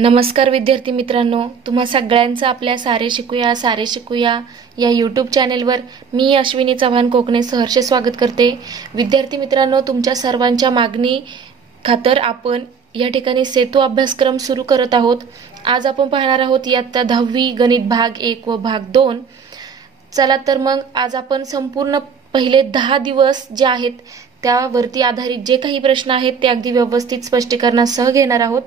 नमस्कार विद्यार्थी मित्रांनो, तुम्हा सगळ्यांचं आपल्या सारे शिकूया या यूट्यूब चॅनेलवर मी अश्विनी चव्हाण कोकणे सहर्ष स्वागत करते। विद्यार्थी मित्रांनो, तुमच्या सर्वांच्या मागणी खातर आपण या ठिकाणी सेतू अभ्यासक्रम सुरू करत आहोत। आज आपण पाहणार आहोत इयत्ता 10वी गणित भाग 1 व भाग 2। चला तर मग आज आपण संपूर्ण पहिले 10 दिवस जे आहेत त्यावरती आधारित जे काही प्रश्न आहेत ते अगदी व्यवस्थित स्पष्टीकरणासह घेणार आहोत।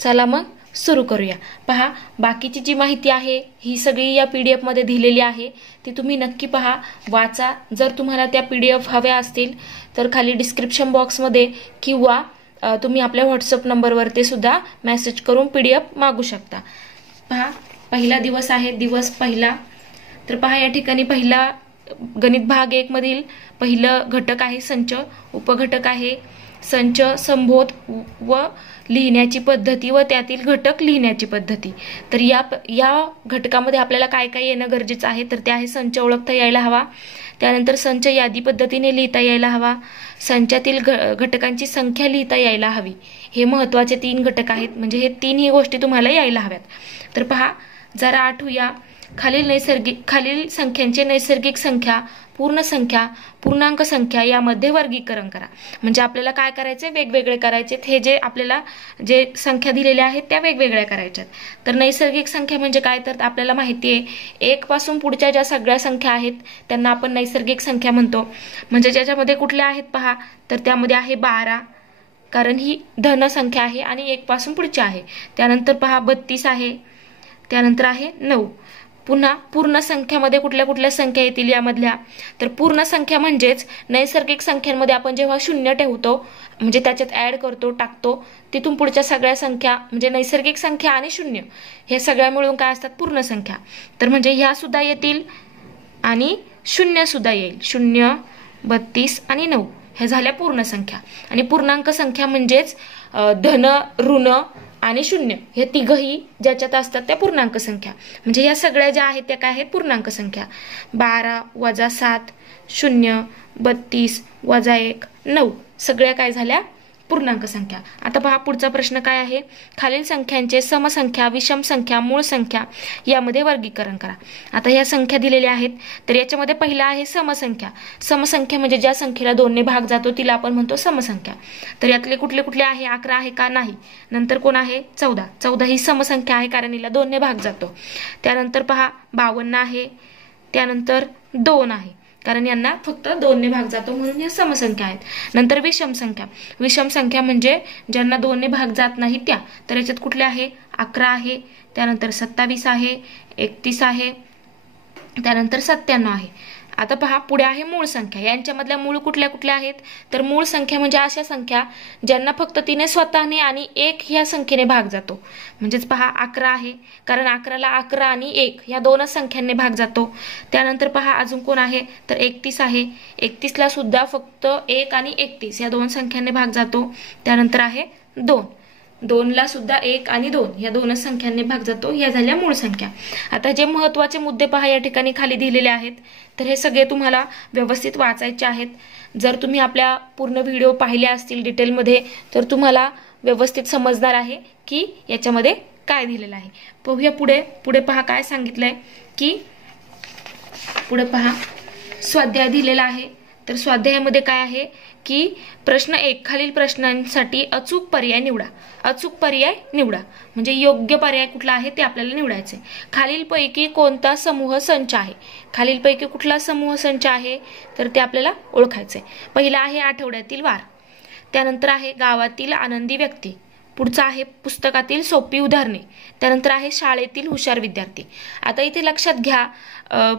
चला मग सुरू करूया। पहा, बाकीची जी माहिती आहे ही सगळी या पीडीएफ मध्ये दिलेली आहे, ती तुम्ही नक्की पहा, वाचा। जर तुम्हाला त्या पीडीएफ हव्या असतील तर खाली डिस्क्रिप्शन बॉक्स मध्ये किंवा तुम्ही आपल्या व्हॉट्सअप नंबरवर ते सुद्धा मेसेज करून पीडीएफ मागू शकता। पहा, पहिला दिवस आहे, दिवस पहिला। तर पहा, या ठिकाणी पहिला गणित भाग 1 मधील पहिलं घटक आहे संच, उपघटक आहे संच, संबोध व लिहिण्याची पद्धती व त्यातील घटक लिहिण्याची पद्धती। तर या घटकामध्ये आपल्याला काय काय येणं गरजेचं आहे, तर ते आहे संच ओळखता यायला हवा, त्यानंतर संच यादी पद्धतीने लिहिता यायला हवा, संचातील घटकांची संख्या लिहिता यायला हवी। हे महत्त्वाचे 3 घटक आहेत, म्हणजे हे 3ही गोष्टी तुम्हाला यायला हव्यात। तर पहा, जरा आठवूया, खालील संख्यांचे नैसर्गिक संख्या, पूर्ण संख्या, पूर्णांक संख्या यामध्ये वर्गीकरण करा। म्हणजे आपल्याला काय करायचे, वेगवेगळे करायचे। हे जे आपल्याला जे संख्या दिलेल्या आहेत त्या वेगवेगळ्या करायच्यात। तर नैसर्गिक संख्या म्हणजे काय, तर आपल्याला माहिती आहे 1 पासून पुढच्या ज्या सगळ्या संख्या आहेत त्यांना आपण नैसर्गिक संख्या म्हणतो। म्हणजे ज्याच्यामध्ये कुठल्या आहेत पहा, तर त्यामध्ये आहे 12, कारण ही धन संख्या आहे आणि 1 पासून पुढची आहे। त्यानंतर पहा 32 आहे, त्यानंतर आहे 9। पुन्हा पूर्ण संख्यामध्ये कुठल्या कुठल्या संख्या येतील यामधल्या, तर पूर्ण संख्या म्हणजेच नैसर्गिक संख्यांमध्ये आपण जेव्हा 0 ठेवतो, म्हणजे त्याच्यात ऍड करतो, टाकतो, तिथून पुढच्या सगळ्या संख्या म्हणजे नैसर्गिक संख्या आणि 0 हे सगळ्या मिळून काय असतात, पूर्ण संख्या। तर म्हणजे ह्या सुद्धा येतील आणि 0 सुद्धा येईल, 0, 32 आणि 9 हे झाल्या पूर्ण संख्या। आणि पूर्णांक संख्या म्हणजेच धन, ऋण आणि 0 हे तिघही ज्याच्यात असतात त्या पूर्णांक संख्या। म्हणजे या सगळ्या ज्या आहेत त्या काय आहेत, पूर्णांक संख्या। 12 - 7, 0, 32 - 1, 9 सगळ्या काय झाल्या, पूर्णांक संख्या। आता पहा पुढचा प्रश्न काय आहे, खालील संख्यांचे समसंख्या, विषम संख्या, मूळ संख्या यामध्ये वर्गीकरण करा। आता ह्या संख्या दिलेल्या आहेत, तर याच्यामध्ये पहिला आहे समसंख्या। समसंख्या म्हणजे ज्या संख्येला 2 ने भाग जातो तिला आपण म्हणतो समसंख्या। तर यातले कुठले कुठले आहे, 11 आहे का, नाही। नंतर कोण आहे, 14, 14 ही समसंख्या आहे कारण हिला 2 ने भाग जातो। त्यानंतर पहा 52 आहे, त्यानंतर 2 आहे कारण यांना फक्त 2 ने भाग जातो म्हणून या समसंख्या आहेत। नंतर विषम संख्या, विषम संख्या म्हणजे ज्यांना 2 ने भाग जात नाही त्या। तर याच्यात कुठले आहे, 11 आहे, त्यानंतर 27 आहे, 31 आहे, त्यानंतर 97 आहे। आता पहा पुढे आहे मूळ संख्या। यांच्यामधल्या मूळ कुठल्या कुठल्या आहेत, तर मूळ संख्या म्हणजे अशा संख्या ज्यांना फक्त तिने स्वतःने आणि 1 ह्या संख्येने भाग जातो। म्हणजेच पहा 11 आहे कारण 11ला 11 आणि 1 या 2च संख्यांनी भाग जातो। त्यानंतर पहा अजून कोण आहे, तर 31 आहे, 31ला सुद्धा फक्त 1 आणि 31 या 2 संख्यांनी भाग जातो। त्यानंतर आहे 2, 2ला सुद्धा 1 आणि 2 या 2च संख्यांनी भाग जातो। या झाल्या मूळ संख्या। आता जे महत्त्वाचे मुद्दे पहा या ठिकाणी खाली दिलेले आहेत, तर हे सगळे तुम्हाला व्यवस्थित वाचायचे आहेत। जर तुम्ही आपल्या पूर्ण व्हिडिओ पाहिले असतील डिटेलमध्ये तर तुम्हाला व्यवस्थित समजणार आहे की याच्यामध्ये काय दिलेलं आहे। पाहूया पुढे पहा काय सांगितलंय, की पुढे पहा स्वाध्याय दिलेला आहे। तर स्वाध्यायामध्ये काय आहे की प्रश्न 1, खालील प्रश्नांसाठी अचूक पर्याय निवडा। अचूक पर्याय निवडा म्हणजे योग्य पर्याय कुठला आहे ते आपल्याला निवडायचे। खालीलपैकी कोणता समूह संच आहे, खालीलपैकी कुठला समूह संच आहे तर ते आपल्याला ओळखायचे। पहिला आहे आठवड्यातील वार, त्यानंतर आहे गावातील आनंदी व्यक्ती, पुढचा आहे पुस्तकातील सोपी उदाहरणे, त्यानंतर आहे शाळेतील हुशार विद्यार्थी। आता इथे लक्षात घ्या,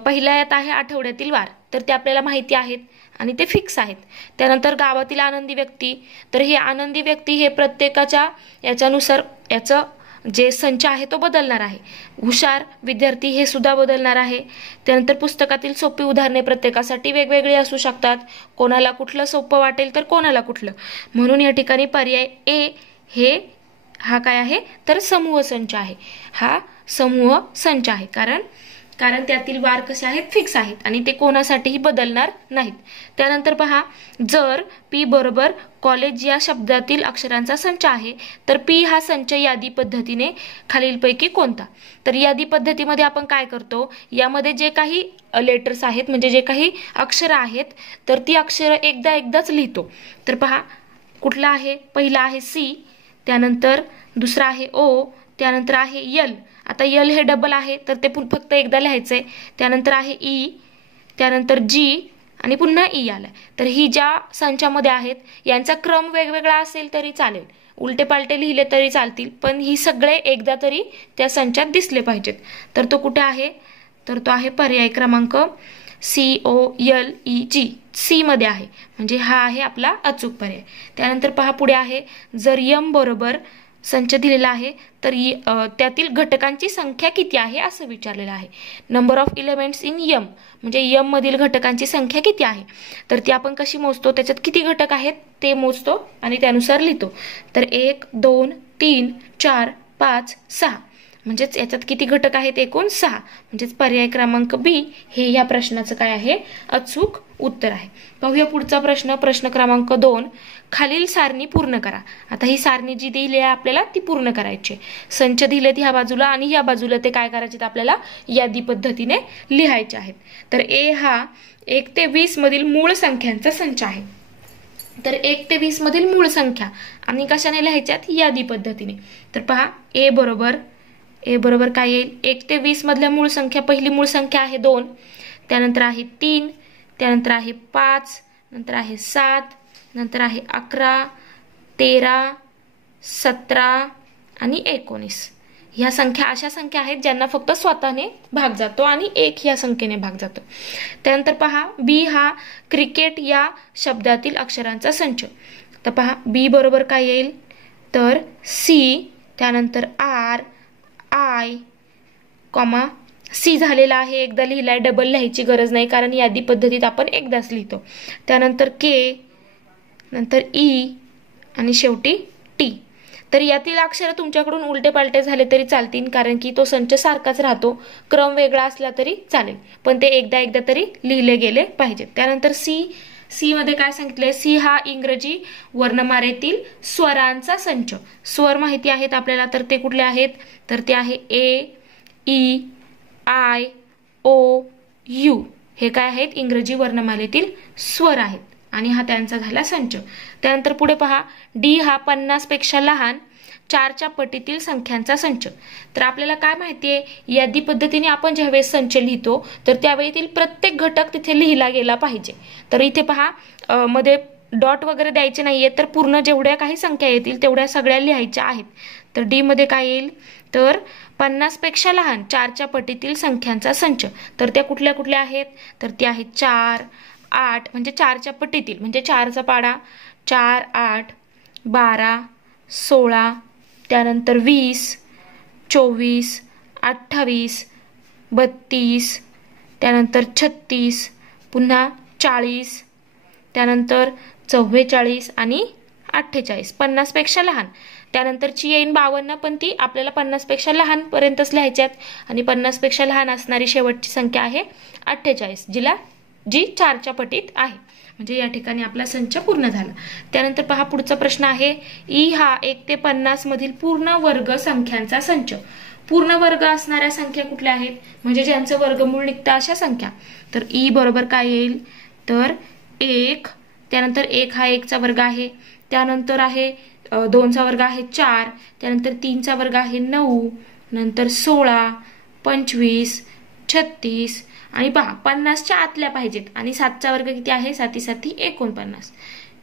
पहिल्यात आहे आठवड्यातील वार, तर ते आपल्याला माहिती आहेत आणि ते फिक्स आहेत। त्यानंतर गावातील आनंदी व्यक्ती, तर हे आनंदी व्यक्ती हे प्रत्येकाच्या याच्यानुसार याचं जे संच आहे तो बदलणार आहे। हुशार विद्यार्थी हे सुद्धा बदलणार आहे। त्यानंतर पुस्तकातील सोपी उदाहरणे प्रत्येकासाठी वेगवेगळी असू शकतात, कोणाला कुठलं सोपं वाटेल तर कोणाला कुठलं। म्हणून या ठिकाणी पर्याय ए हे हा काय आहे, तर समूह संच आहे। हा समूह संच आहे कारण कारण त्यातील वार कसे आहेत, फिक्स आहेत आणि ते कोणासाठीही बदलणार नाहीत. त्यानंतर पहा, जर पी बरोबर कॉलेज या शब्दातील अक्षरांचा संच आहे तर पी हा संच यादी पद्धतीने खालीलपैकी कोणता. तर यादी पद्धतीमध्ये आपण काय करतो, यामध्ये जे काही लेटर्स आहेत म्हणजे जे काही अक्षरं आहेत तर ती अक्षरं एकदाच लिहितो. तर पहा कुठला आहे, पहिला आहे सी, त्यानंतर दुसरा आहे ओ, त्यानंतर आहे यल. आता यल हे डबल आहे तर ते फक्त एकदा लिहायचंय. त्यानंतर आहे ई, त्यानंतर जी आणि पुन्हा ई आलाय. तर ही ज्या संचामध्ये आहेत यांचा क्रम वेगवेगळा असेल तरी चालेल, उलटे पालटे लिहिले तरी चालतील, पण ही सगळे एकदा तरी त्या संचात दिसले पाहिजेत. तर तो कुठे आहे, तर तो आहे पर्याय क्रमांक COLEG, सी मध्ये आहे, म्हणजे हा आहे आपला अचूक पर्याय. त्यानंतर पहा पुढे आहे, जर यम बरोबर संच दिलेला आहे तर त्यातील घटकांची संख्या किती आहे असं विचारलेलं आहे. नंबर ऑफ एलिमेंट्स इन यम, म्हणजे यम मधील घटकांची संख्या किती आहे. तर ती आपण कशी मोजतो, त्याच्यात किती घटक आहेत ते मोजतो आणि त्यानुसार लिहितो. तर 1 2 3 4 5 6, म्हणजेच याच्यात किती घटक आहेत, एकूण 6. म्हणजेच पर्याय क्रमांक बी हे या प्रश्नाचं काय आहे, अचूक उत्तर आहे. पाहूया पुढचा प्रश्न, प्रश्न क्रमांक 2. खालील सारणी पूर्ण करा. आता ही सारणी जी दिली आहे आपल्याला ती पूर्ण करायची. संच दिलेत ह्या बाजूला आणि ह्या बाजूला ते काय करायचे, आपल्याला यादी पद्धतीने लिहायचे आहेत. तर ए हा 1 ते 20 मधील मूळ संख्यांचा संच आहे. तर 1 ते 20 मधील मूळ संख्या आणि कशाने लिहायच्यात, यादी पद्धतीने. तर पहा ए बरोबर काय येईल, 1 ते 20 मधल्या मूळ संख्या, पहिली मूळ संख्या आहे 2, त्यानंतर आहे 3, त्यानंतर आहे 5, नंतर आहे 7, नंतर आहे 11, 13, 17 आणि 19. ह्या संख्या अशा संख्या आहेत ज्यांना फक्त स्वतःने भाग जातो आणि 1 ह्या संख्येने भाग जातो. त्यानंतर पहा बी हा क्रिकेट या शब्दातील अक्षरांचा संच. तर पहा बी बरोबर काय येईल, तर सी, त्यानंतर आर, आय, सी झालेला आहे, एकदा लिहिलाय, डबल लिहायची गरज नाही कारण यादी पद्धतीत आपण एकदाच लिहितो. त्यानंतर के, नंतर ई आणि शेवटी टी. तर यातील अक्षर तुमच्याकडून उलटे पालटे झाले तरी चालतील कारण की तो संच सारखाच राहतो, क्रम वेगळा असला तरी चालेल, पण ते एकदा तरी लिहिले गेले पाहिजेत. त्यानंतर सी मध्ये काय सांगितलंय, सी हा इंग्रजी वर्णमालेतील स्वरांचा संच. स्वर माहिती आहेत आपल्याला, तर ते कुठले आहेत, तर ते आहे ए, ई, आय, ओ, यू. हे काय आहेत, इंग्रजी वर्णमालेतील स्वर आहेत आणि हा त्यांचा झाला संच. त्यानंतर पुढे पहा, डी हा 50 पेक्षा लहान 4च्या पटीतील संख्यांचा संच. तर आपल्याला काय माहितीये, यादी पद्धतीने आपण ज्यावेळेस संच लिहितो तर त्यावेळीतील प्रत्येक घटक तिथे लिहिला गेला पाहिजे. तर इथे पहा मध्ये डॉट वगैरे द्यायचे नाहीये, तर पूर्ण जेवढ्या काही संख्या येतील तेवढ्या सगळ्या लिहायच्या आहेत. तर डी मध्ये काय येईल, तर 50 पेक्षा लहान 4च्या पटीतील संख्यांचा संच. तर त्या कुठल्या कुठल्या आहेत, तर त्या आहेत 4, 8, म्हणजे 4च्या पटीतील, म्हणजे 4चा पाडा 4, 8, 12, 16, त्यानंतर 20, 24, 28, 32, त्यानंतर 36, पुन्हा 40, त्यानंतर 44 आणि 48, 50 पेक्षा लहान. त्यानंतरची येईन 52, पण ती आपल्याला 50 पेक्षा लहान पर्यंतच लिहायच्यात आणि 50 पेक्षा लहान असणारी शेवटची संख्या आहे 48, जी 4च्या पटीत आहे. म्हणजे या ठिकाणी आपला संच पूर्ण झाला. त्यानंतर पहा पुढचा प्रश्न आहे, ई हा 1 ते 50 मधील पूर्ण वर्ग संख्यांचा संच. पूर्ण वर्ग असणाऱ्या संख्या कुठल्या आहेत, म्हणजे ज्यांचं वर्गमूळ निघतं अशा संख्या. तर ई बरोबर काय येईल, तर 1, त्यानंतर 1 हा 1चा वर्ग आहे, त्यानंतर आहे 2चा वर्ग आहे 4, त्यानंतर 3चा वर्ग आहे 9, नंतर 16, 25, 36 आणि पहा 50च्या आतल्या पाहिजेत आणि 7चा वर्ग किती आहे, 7 7 49.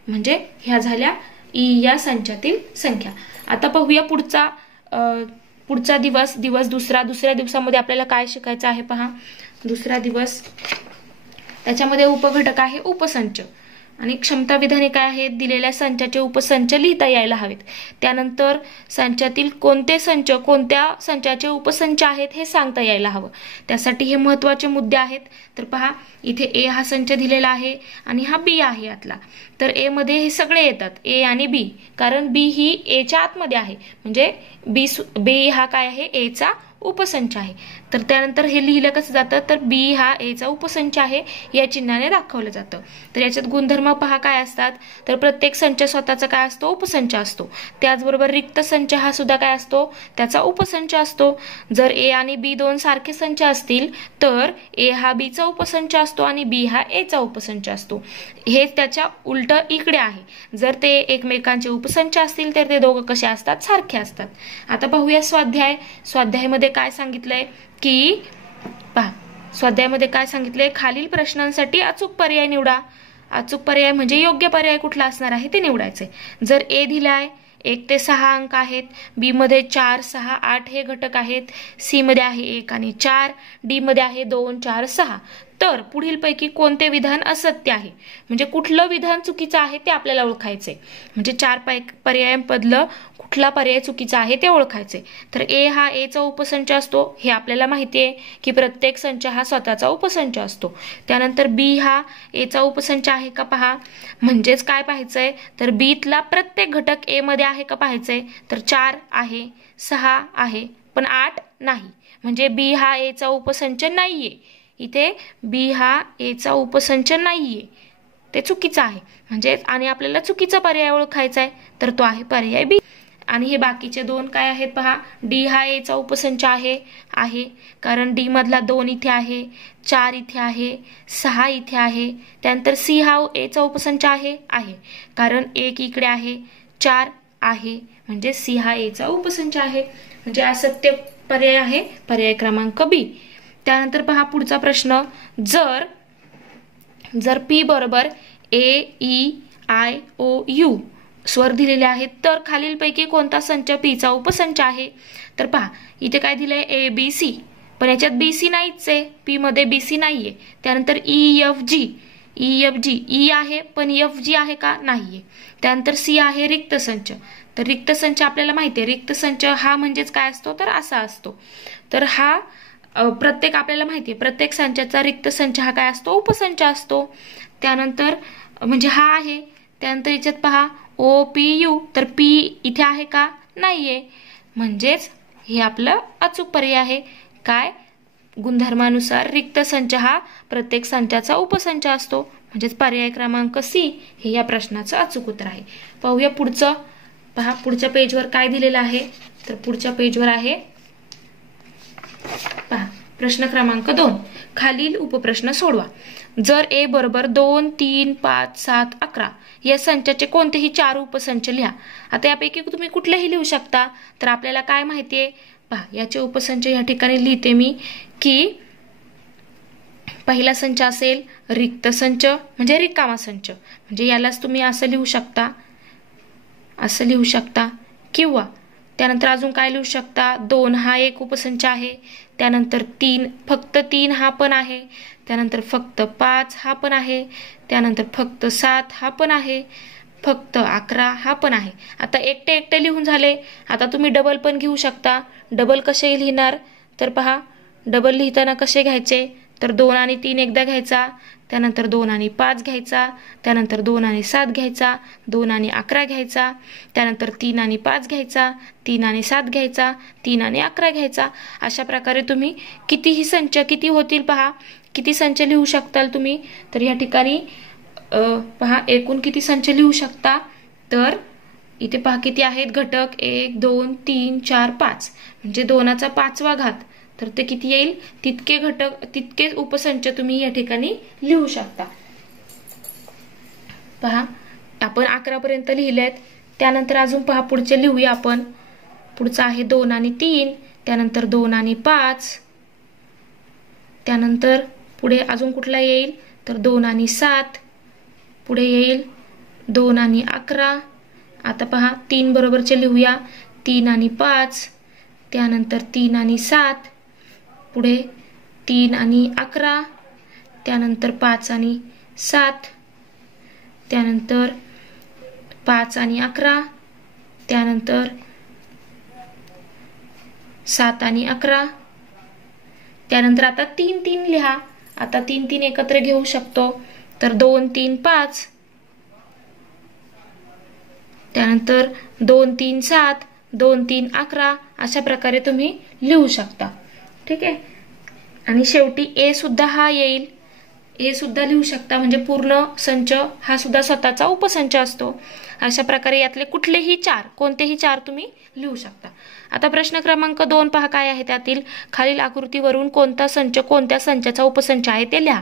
म्हणजे ह्या झाल्या ई या संचातील संख्या. आता पाहूया पुढचा दिवस दुसऱ्या दिवसामध्ये आपल्याला काय शिकायचं आहे. पहा दुसरा दिवस, त्याच्यामध्ये उपघटक आहे उपसंच आणि क्षमता विधाने काय आहेत, दिलेल्या संचाचे उपसंच लिहिता यायला हवेत. त्यानंतर संचातील कोणते संच कोणत्या संचाचे उपसंच आहेत हे सांगता यायला हवं. त्यासाठी हे महत्त्वाचे मुद्दे आहेत. तर पहा इथे ए हा संच दिलेला आहे आणि हा बी आहे यातला. तर ए मध्ये हे सगळे येतात, ए आणि बी, कारण बी ही एच्या आतमध्ये आहे, म्हणजे बी हा काय आहे, एचा उपसंच आहे. तर त्यानंतर हे लिहिलं कसं जातं, तर बी हा एचा उपसंच आहे या चिन्हाने दाखवलं जातं. तर याच्यात गुणधर्म पहा काय असतात, तर प्रत्येक संच स्वतःचा काय असतो, उपसंच असतो. त्याचबरोबर रिक्त संच हा सुद्धा काय असतो, त्याचा उपसंच असतो. जर ए आणि बी दोन सारखे संच असतील तर ए हा बी चा उपसंच असतो आणि बी हा ए चा उपसंच असतो. हे त्याच्या उलट इकडे आहे. जर ते एकमेकांचे उपसंच असतील तर ते दोघं कसे असतात, सारखे असतात. आता पाहूया स्वाध्याय. स्वाध्यायामध्ये काय सांगितलंय की पहा, स्वाध्यायामध्ये काय सांगितलंय, खालील प्रश्नांसाठी अचूक पर्याय निवडा. अचूक पर्याय म्हणजे योग्य पर्याय कुठला असणार आहे ते निवडायचे. जर ए दिलाय 1 ते 6 अंक आहेत, बी मध्ये 4, 6, 8 हे घटक आहेत, सी मध्ये आहे 1 आणि 4, डी मध्ये आहे 2, 4, 6, तर पुढीलपैकी कोणते विधान असत्य आहे, म्हणजे कुठलं विधान चुकीचं आहे ते आपल्याला ओळखायचे. म्हणजे 4 पर्यायांमधलं कुठला पर्याय चुकीचा आहे ते ओळखायचे. तर ए हा ए चा उपसंच असतो, हे आपल्याला माहिती आहे की प्रत्येक संच हा स्वतःचा उपसंच असतो. त्यानंतर बी हा ए चा उपसंच आहे का पहा, म्हणजेच काय पाहायचंय, तर बीतला प्रत्येक घटक ए मध्ये आहे का पाहायचंय. तर 4 आहे, 6 आहे, पण 8 नाही, म्हणजे बी हा ए चा उपसंच नाहीये. इथे बी हा ए चा उपसंच नाहीये, ते चुकीचं आहे. म्हणजे आणि आपल्याला चुकीचा पर्याय ओळखायचा आहे, तर तो आहे पर्याय बी. आणि हे बाकीचे दोन काय आहेत पहा, डी हा ए चा उपसंच आहे कारण डी मधला 2 इथे आहे, 4 इथे आहे, 6 इथे आहे. त्यानंतर सी हा ए चा उपसंच आहे कारण 1 इकडे आहे, 4 आहे, म्हणजे सी हा ए चा उपसंच आहे. म्हणजे असत्य पर्याय आहे पर्याय क्रमांक बी. त्यानंतर पहा पुढचा प्रश्न, जर पी बरोबर ए ई आय ओ यू स्वर दिलेले आहेत तर खालीलपैकी कोणता संच पी चा उपसंच आहे. तर पहा इथे काय दिलंय, ए बी सी, पण याच्यात बी सी नाहीच आहे, पी मध्ये बी सी नाहीये. त्यानंतर ई एफ जी, ई आहे पण एफ जी आहे का, नाहीये. त्यानंतर सी आहे रिक्त संच, तर रिक्त संच आपल्याला माहिती आहे, रिक्त संच हा म्हणजेच काय असतो, तर असा असतो. तर हा प्रत्येक आपल्याला माहिती आहे प्रत्येक संचाचा रिक्त संच हा काय असतो, उपसंच असतो. त्यानंतर म्हणजे हा आहे. त्यानंतर याच्यात पहा ओ पी यू, तर पी इथे आहे का, नाहीये, म्हणजेच हे आपलं अचूक पर्याय आहे. काय, गुणधर्मानुसार रिक्त संच हा प्रत्येक संचाचा उपसंच असतो, म्हणजेच पर्याय क्रमांक सी हे या प्रश्नाचं अचूक उत्तर आहे. पाहूया पुढचं. पहा पुढच्या पेजवर काय दिलेलं आहे, तर पुढच्या पेजवर आहे पहा प्रश्न क्रमांक 2, खालील उपप्रश्न सोडवा. जर ए बरोबर 2, 3, 5, 7, 11 या संचाचे कोणतेही 4 उपसंच लिहा. आता यापैकी तुम्ही कुठलेही लिहू शकता. तर आपल्याला काय माहितीये पहा, याचे उपसंच या ठिकाणी लिहिते मी की पहिला संच असेल रिक्त संच म्हणजे रिकामा संच, म्हणजे यालाच तुम्ही असं लिहू शकता, किंवा त्यानंतर अजून काय लिहू शकता, 2 हा एक उपसंच आहे, त्यानंतर 3 फक्त 3 हा पण आहे, त्यानंतर फक्त 5 हा पण आहे, त्यानंतर फक्त 7 हा पण आहे, फक्त 11 हा पण आहे. आता एकटे लिहून झाले. आता तुम्ही डबल पण घेऊ शकता. डबल कसे लिहिणार, तर पहा डबल लिहिताना कसे घ्यायचे, तर 2 आणि 3 एकदा घ्यायचा, त्यानंतर 2 आणि 5 घ्यायचा, त्यानंतर 2 आणि 7 घ्यायचा, 2 आणि 11 घ्यायचा, त्यानंतर 3 आणि 5 घ्यायचा, 3 आणि 7 घ्यायचा, 3 आणि 11 घ्यायचा. अशा प्रकारे तुम्ही कितीही संच किती होतील पहा, किती संच लिहू शकताल तुम्ही. तर या ठिकाणी पहा एकूण किती संच लिहू शकता, तर इथे पहा किती आहेत घटक, 1 2 3 4 5, म्हणजे 2चा 5वा घात, तर ते किती येईल, तितके घटक तितके उपसंच तुम्ही या ठिकाणी लिहू शकता. पहा आपण 11 पर्यंत लिहिलेत. त्यानंतर अजून पहा पुढचे लिहूया आपण. पुढचा आहे 2 आणि 3, त्यानंतर 2 आणि 5, त्यानंतर पुढे अजून कुठला येईल, तर 2 आणि 7, पुढे येईल 2 आणि 11. आता पहा 3 बरोबरचे लिहूया, 3 आणि 5, त्यानंतर 3 आणि 7, पुढे 3 आणि 11, त्यानंतर 5 आणि 7, त्यानंतर 5 आणि 11, त्यानंतर 7 आणि 11, त्यानंतर आता 3 3 लिहा. आता 3 3 एकत्र घेऊ शकतो, तर 2 3 5, त्यानंतर 2 3 7, 2 3 11 अशा प्रकारे तुम्ही लिहू शकता. ठीक आहे. आणि शेवटी ए सुद्धा हा येईल, ए सुद्धा लिहू शकता, म्हणजे पूर्ण संच हा सुद्धा स्वतःचा उपसंच असतो. अशा प्रकारे यातले कुठलेही चार, कोणतेही चार तुम्ही लिहू शकता. आता प्रश्न क्रमांक 2 पहा काय आहे त्यातील, खालील आकृतीवरून कोणता संच कोणत्या संचाचा उपसंच आहे ते लिहा.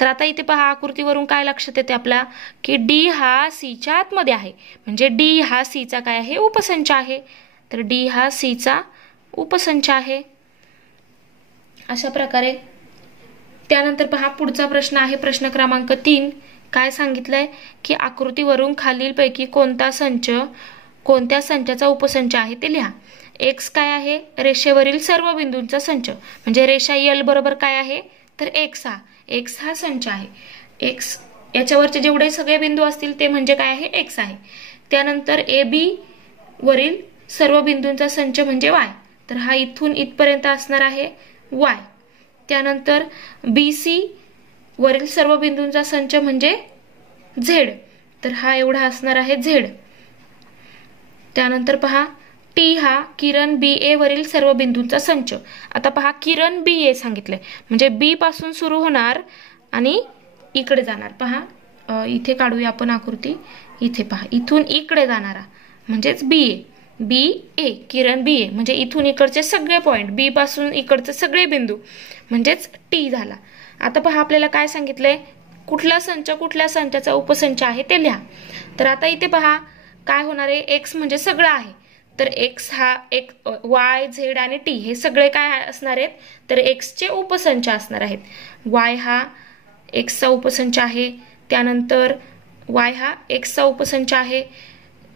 तर आता इथे पहा आकृतीवरून काय लक्षात येते आपल्या, की डी हा सीच्या आतमध्ये आहे, म्हणजे डी हा सीचा काय आहे, उपसंच आहे. तर डी हा सीचा उपसंच आहे. अशा प्रकारे त्यानंतर पहा पुढचा प्रश्न आहे प्रश्न क्रमांक 3. काय सांगितलंय, की आकृतीवरून खालीलपैकी कोणता संच कोणत्या संचाचा उपसंच आहे ते लिहा. एक्स काय आहे, रेषेवरील सर्व बिंदूंचा संच, म्हणजे रेषा एल बरोबर काय आहे, तर एक्स हा संच आहे. एक्स याच्यावरचे जेवढे सगळे बिंदू असतील ते म्हणजे काय आहे, एक्स आहे. त्यानंतर ए बी वरील सर्व बिंदूंचा संच म्हणजे वाय, तर हा इथून इथपर्यंत असणार आहे वाय. त्यानंतर बी सी वरील सर्व बिंदूंचा संच म्हणजे झेड, तर हा एवढा असणार आहे झेड. त्यानंतर पहा टी हा किरण बी ए वरील सर्व बिंदूंचा संच. आता पहा किरण बी ए सांगितलंय, म्हणजे बी पासून सुरू होणार आणि इकडे जाणार. पहा इथे काढूया आपण आकृती, इथे पहा इथून इकडे जाणारा म्हणजेच बी ए, बी ए किरण बी ए, म्हणजे इथून इकडचे सगळे पॉइंट, बी पासून इकडचे सगळे बिंदू म्हणजेच टी झाला. आता पहा आपल्याला काय सांगितलंय, कुठला संच कुठल्या संचाचा उपसंच आहे ते लिहा. तर आता इथे पहा काय होणार आहे, एक्स म्हणजे सगळं आहे, तर एक्स हा एक वाय झेड आणि टी हे सगळे काय असणार आहेत, तर एक्सचे उपसंच असणार आहेत. वाय हा एक्सचा उपसंच आहे, त्यानंतर वाय हा एक्सचा उपसंच आहे,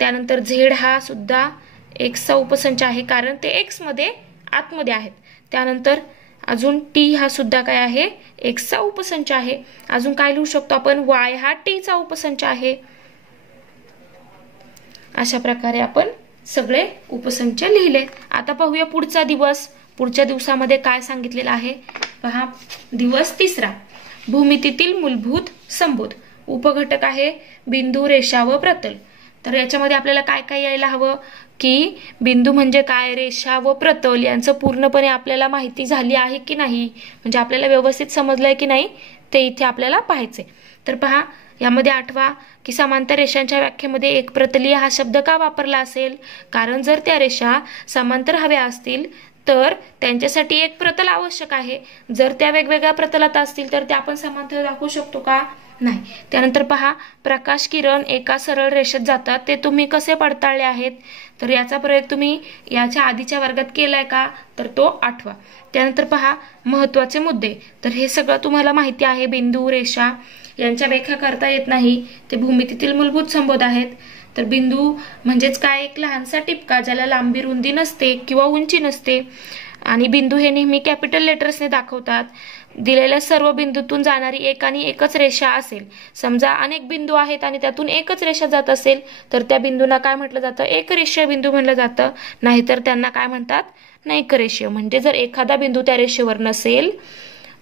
त्यानंतर झेड हा सुद्धा एक्सचा उपसंच आहे कारण ते एक्स मध्ये आतमध्ये आहेत. त्यानंतर अजून टी हा सुद्धा काय आहे, एक्सचा उपसंच आहे. अजून काय लिहू शकतो आपण, वाय हा टीचा उपसंच आहे. अशा प्रकारे आपण सगळे उपसंच लिहिले. आता पाहूया पुढचा दिवस. पुढच्या दिवसामध्ये काय सांगितलेलं आहे पहा. दिवस 3, भूमितीतील मूलभूत संबोध. उपघटक आहे बिंदू, रेषा व प्रतल. तर याच्यामध्ये आपल्याला काय काय यायला हवं, की बिंदू म्हणजे काय, रेषा व प्रतल यांचं पूर्णपणे आपल्याला माहिती झाली आहे की नाही, म्हणजे आपल्याला व्यवस्थित समजलंय की नाही ते इथे आपल्याला पाहायचे. तर पहा यामध्ये आठवा की समांतर रेषांच्या व्याख्येमध्ये एक प्रतलीय हा शब्द का वापरला असेल, कारण जर त्या रेषा समांतर हव्या असतील तर त्यांच्यासाठी एक प्रतल आवश्यक आहे. जर त्या वेगवेगळ्या प्रतलात असतील तर त्या आपण समांतर दाखवू शकतो का, नाही. त्यानंतर पहा प्रकाश किरण एका सरळ रेषेत जातात ते तुम्ही कसे पडताळले आहेत, तर याचा प्रयोग तुम्ही याच्या आधीच्या वर्गात केलाय का, तर तो आठवा. त्यानंतर पहा महत्वाचे मुद्दे. तर हे सगळं तुम्हाला माहिती आहे, बिंदू रेषा यांच्या व्याख्या करता येत नाही, ते भूमितीतील मूलभूत संबोध आहेत. तर बिंदू म्हणजेच काय, एक लहानसा टिपका ज्याला लांबी रुंदी नसते किंवा उंची नसते, आणि बिंदू हे नेहमी कॅपिटल लेटर्सने दाखवतात. दिलेल्या सर्व बिंदूतून जाणारी एक आणि एकच रेषा असेल, समजा अनेक बिंदू आहेत आणि त्यातून एकच रेषा जात असेल तर त्या बिंदूंना काय म्हटलं जातं, एक रेषीय बिंदू म्हटलं जातं, नाहीतर त्यांना काय म्हणतात, नैक रेषीय. म्हणजे जर एखादा बिंदू त्या रेषेवर नसेल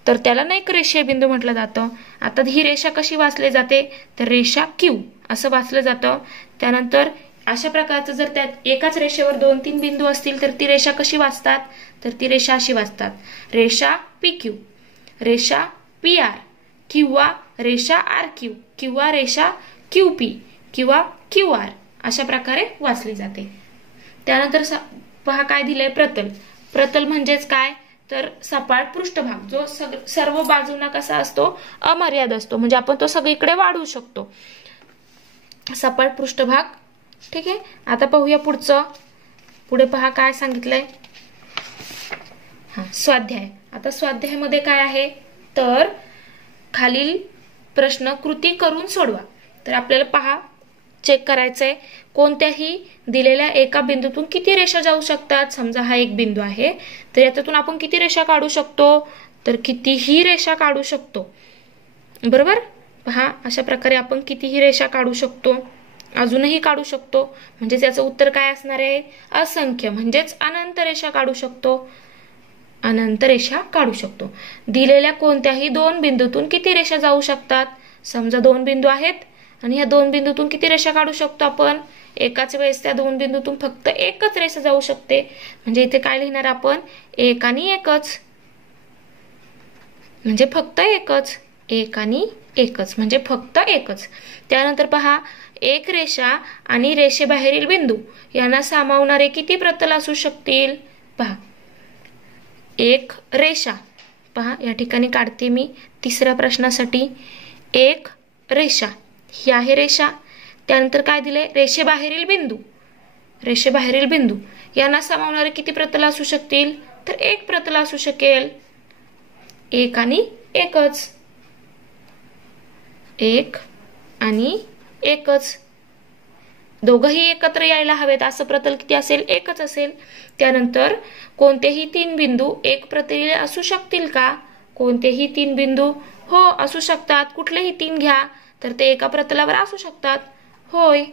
तर त्याला नैक रेषीय बिंदू म्हटलं जातं. आता ही रेषा कशी वाचली जाते, तर रेषा क्यू असं वाचलं जातं. त्यानंतर अशा प्रकारचं जर त्या एकाच रेषेवर 2-3 बिंदू असतील तर ती रेषा कशी वाचतात, तर ती रेषा अशी वाचतात, रेषा पी क्यू, रेषा पी आर, किंवा रेषा आर क्यू, किंवा रेषा क्यू पी, किंवा क्यू आर, अशा प्रकारे वाचली जाते. त्यानंतर पहा काय दिलंय, प्रतल. प्रतल म्हणजेच काय, तर सपाट पृष्ठभाग जो सर्व बाजूंना कसा असतो, अमर्याद असतो, म्हणजे आपण तो सगळीकडे वाढवू शकतो, सपाट पृष्ठभाग. ठीक आहे. आता पाहूया पुढचं. पुढे पहा काय सांगितलंय, स्वाध्याय. आता स्वाध्यायामध्ये काय आहे, तर खालील प्रश्न कृती करून सोडवा. तर आपल्याला पहा चेक करायचंय, कोणत्याही दिलेल्या एका बिंदूतून किती रेषा जाऊ शकतात. समजा हा एक बिंदू आहे, तर याच्यातून आपण किती रेषा काढू शकतो, तर कितीही रेषा काढू शकतो. बरोबर. पहा अशा प्रकारे आपण कितीही रेषा काढू शकतो, अजूनही काढू शकतो. म्हणजे याचं उत्तर काय असणार आहे, असंख्य, म्हणजेच अनंत रेषा काढू शकतो, अनंत रेषा काढू शकतो. दिलेल्या कोणत्याही 2 बिंदूतून किती रेषा जाऊ शकतात. समजा 2 बिंदू आहेत आणि ह्या 2 बिंदूतून किती रेषा काढू शकतो आपण, एकाच वेळेस त्या 2 बिंदूतून फक्त एकच रेषा जाऊ शकते. म्हणजे इथे काय लिहिणार आपण, एक आणि एकच. म्हणजे फक्त एकच, एक आणि एकच म्हणजे फक्त एकच. त्यानंतर पहा, एक रेषा आणि रेषेबाहेरील बिंदू यांना सामावणारे किती प्रतल असू शकतील? पहा, एक रेषा, पहा या ठिकाणी काढते मी तिसऱ्या प्रश्नासाठी. एक रेषा, ही आहे रेषा. त्यानंतर काय दिले? रेषेबाहेरील बिंदू. रेषेबाहेरील बिंदू यांना सामावणारे किती प्रतल असू शकतील? तर एक प्रतल असू शकेल. एक आणि एकच, एक आणि एकच. दोघंही एकत्र यायला हवेत असं प्रतल किती असेल? एकच असेल. त्यानंतर कोणतेही तीन बिंदू एक प्रतलीय असू शकतील का? कोणतेही तीन बिंदू हो असू शकतात. कुठलेही तीन घ्या तर ते एका प्रतलावर असू शकतात. होय.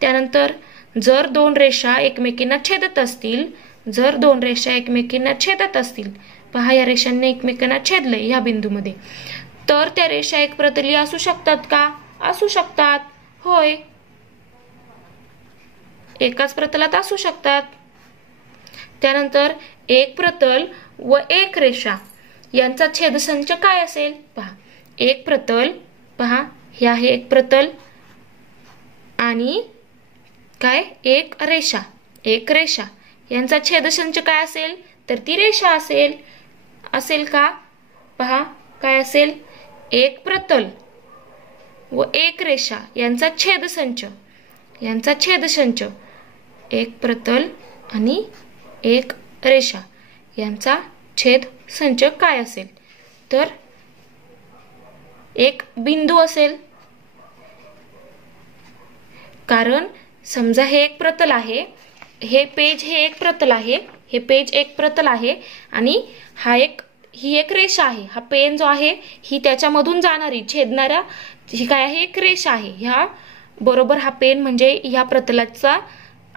त्यानंतर जर दोन रेषा एकमेकींना छेदत असतील, जर दोन रेषा एकमेकींना छेदत असतील, पहा या रेषांनी एकमेकांना छेदले या बिंदूमध्ये, तर त्या रेषा एक प्रतलीय असू शकतात का? असू शकतात. होय, एकाच प्रतलात असू शकतात. त्यानंतर एक प्रतल व एक रेषा यांचा छेदसंच काय असेल? पहा, एक प्रतल, पहा हे आहे एक प्रतल आणि काय? एक रेषा, एक रेषा यांचा छेदसंच काय असेल? तर ती रेषा असेल. असेल का? पहा काय असेल? एक प्रतल व एक रेषा यांचा छेदसंच, यांचा छेदसंच, एक प्रतल आणि एक रेषा यांचा छेद संच काय असेल? तर एक बिंदू असेल. कारण समजा हे एक प्रतल आहे, हे पेज हे एक प्रतल आहे, हे पेज एक प्रतल आहे आणि ही एक रेषा आहे. हा पेन जो आहे ही त्याच्यामधून जाणारी छेदणारा ही काय आहे? एक रेषा आहे. ह्या बरोबर हा पेन म्हणजे ह्या प्रतलाचा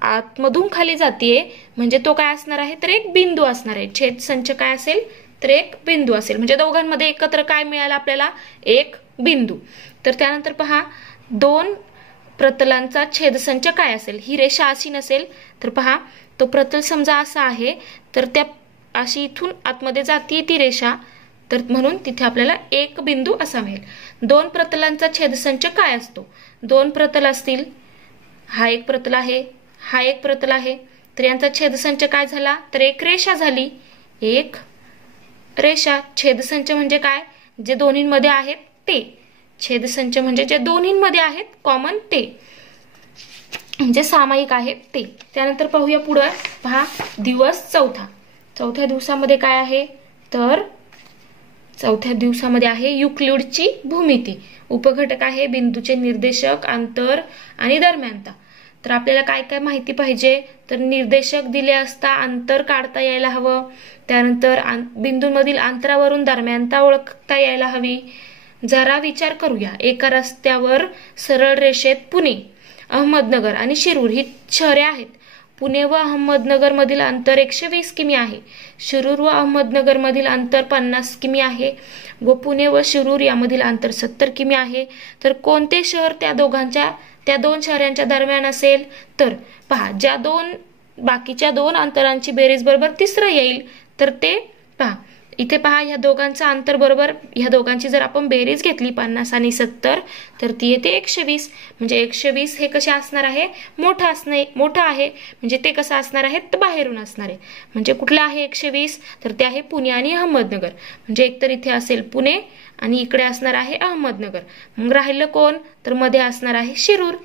आतमधून खाली जाते, म्हणजे तो काय असणार आहे? तर एक बिंदू असणार आहे. छेद संच काय असेल? तर एक बिंदू असेल. म्हणजे दोघांमध्ये एकत्र काय मिळालं आपल्याला? एक बिंदू. तर त्यानंतर पहा, दोन प्रतलांचा छेदसंच काय असेल? ही रेषा अशी नसेल तर पहा, तो प्रतल समजा असा आहे तर त्या अशी इथून आतमध्ये जाते ती रेषा, तर म्हणून तिथे आपल्याला एक बिंदू असा मिळेल. दोन प्रतलांचा छेदसंच काय असतो? दोन प्रतल असतील, हा एक प्रतल आहे, हा एक प्रतल आहे, तर यांचा छेदसंच काय झाला? तर एक रेषा झाली. एक रेषा. छेदसंच म्हणजे काय? जे दोन्हींमध्ये आहेत ते. छेदसंच म्हणजे जे दोन्हींमध्ये आहेत कॉमन ते, म्हणजे सामायिक आहेत ते. त्यानंतर पाहूया पुढे. पहा, दिवस चौथा. चौथ्या दिवसामध्ये काय आहे? तर चौथ्या दिवसामध्ये आहे युक्लिडची भूमिती. उपघटक आहे बिंदूचे निर्देशक, अंतर आणि दरम्यानता. तर आपल्याला काय काय माहिती पाहिजे? तर निर्देशक दिले असता अंतर काढता यायला हवं. त्यानंतर बिंदूंमधील अंतरावरून दरम्यानता ओळखता यायला हवी. जरा विचार करूया. एका रस्त्यावर सरळ रेषेत पुणे, अहमदनगर आणि शिरूर ही शहरे आहेत. पुणे व अहमदनगर मधील अंतर 120 किमी आहे. शिरूर व अहमदनगर मधील अंतर 50 किमी आहे व पुणे व शिरूर यामधील अंतर 70 किमी आहे. तर कोणते शहर त्या दोन शहरांच्या दरम्यान असेल? तर पहा, बाकीच्या दोन अंतरांची बेरीज बरोबर तिसरं येईल. तर ते पहा, इथे पहा, ह्या दोघांचं अंतर बरोबर ह्या दोघांची जर आपण बेरीज घेतली 50 आणि 70 तर ती येते 120. म्हणजे 120 हे कसे असणार आहे? मोठं आहे. म्हणजे ते कसं असणार आहे? तर बाहेरून असणार आहे. म्हणजे कुठलं आहे 120? तर ते आहे पुणे आणि अहमदनगर. म्हणजे एकतर इथे असेल पुणे आणि इकडे असणार आहे अहमदनगर. मग राहिलं कोण? तर मध्ये असणार आहे शिरूर.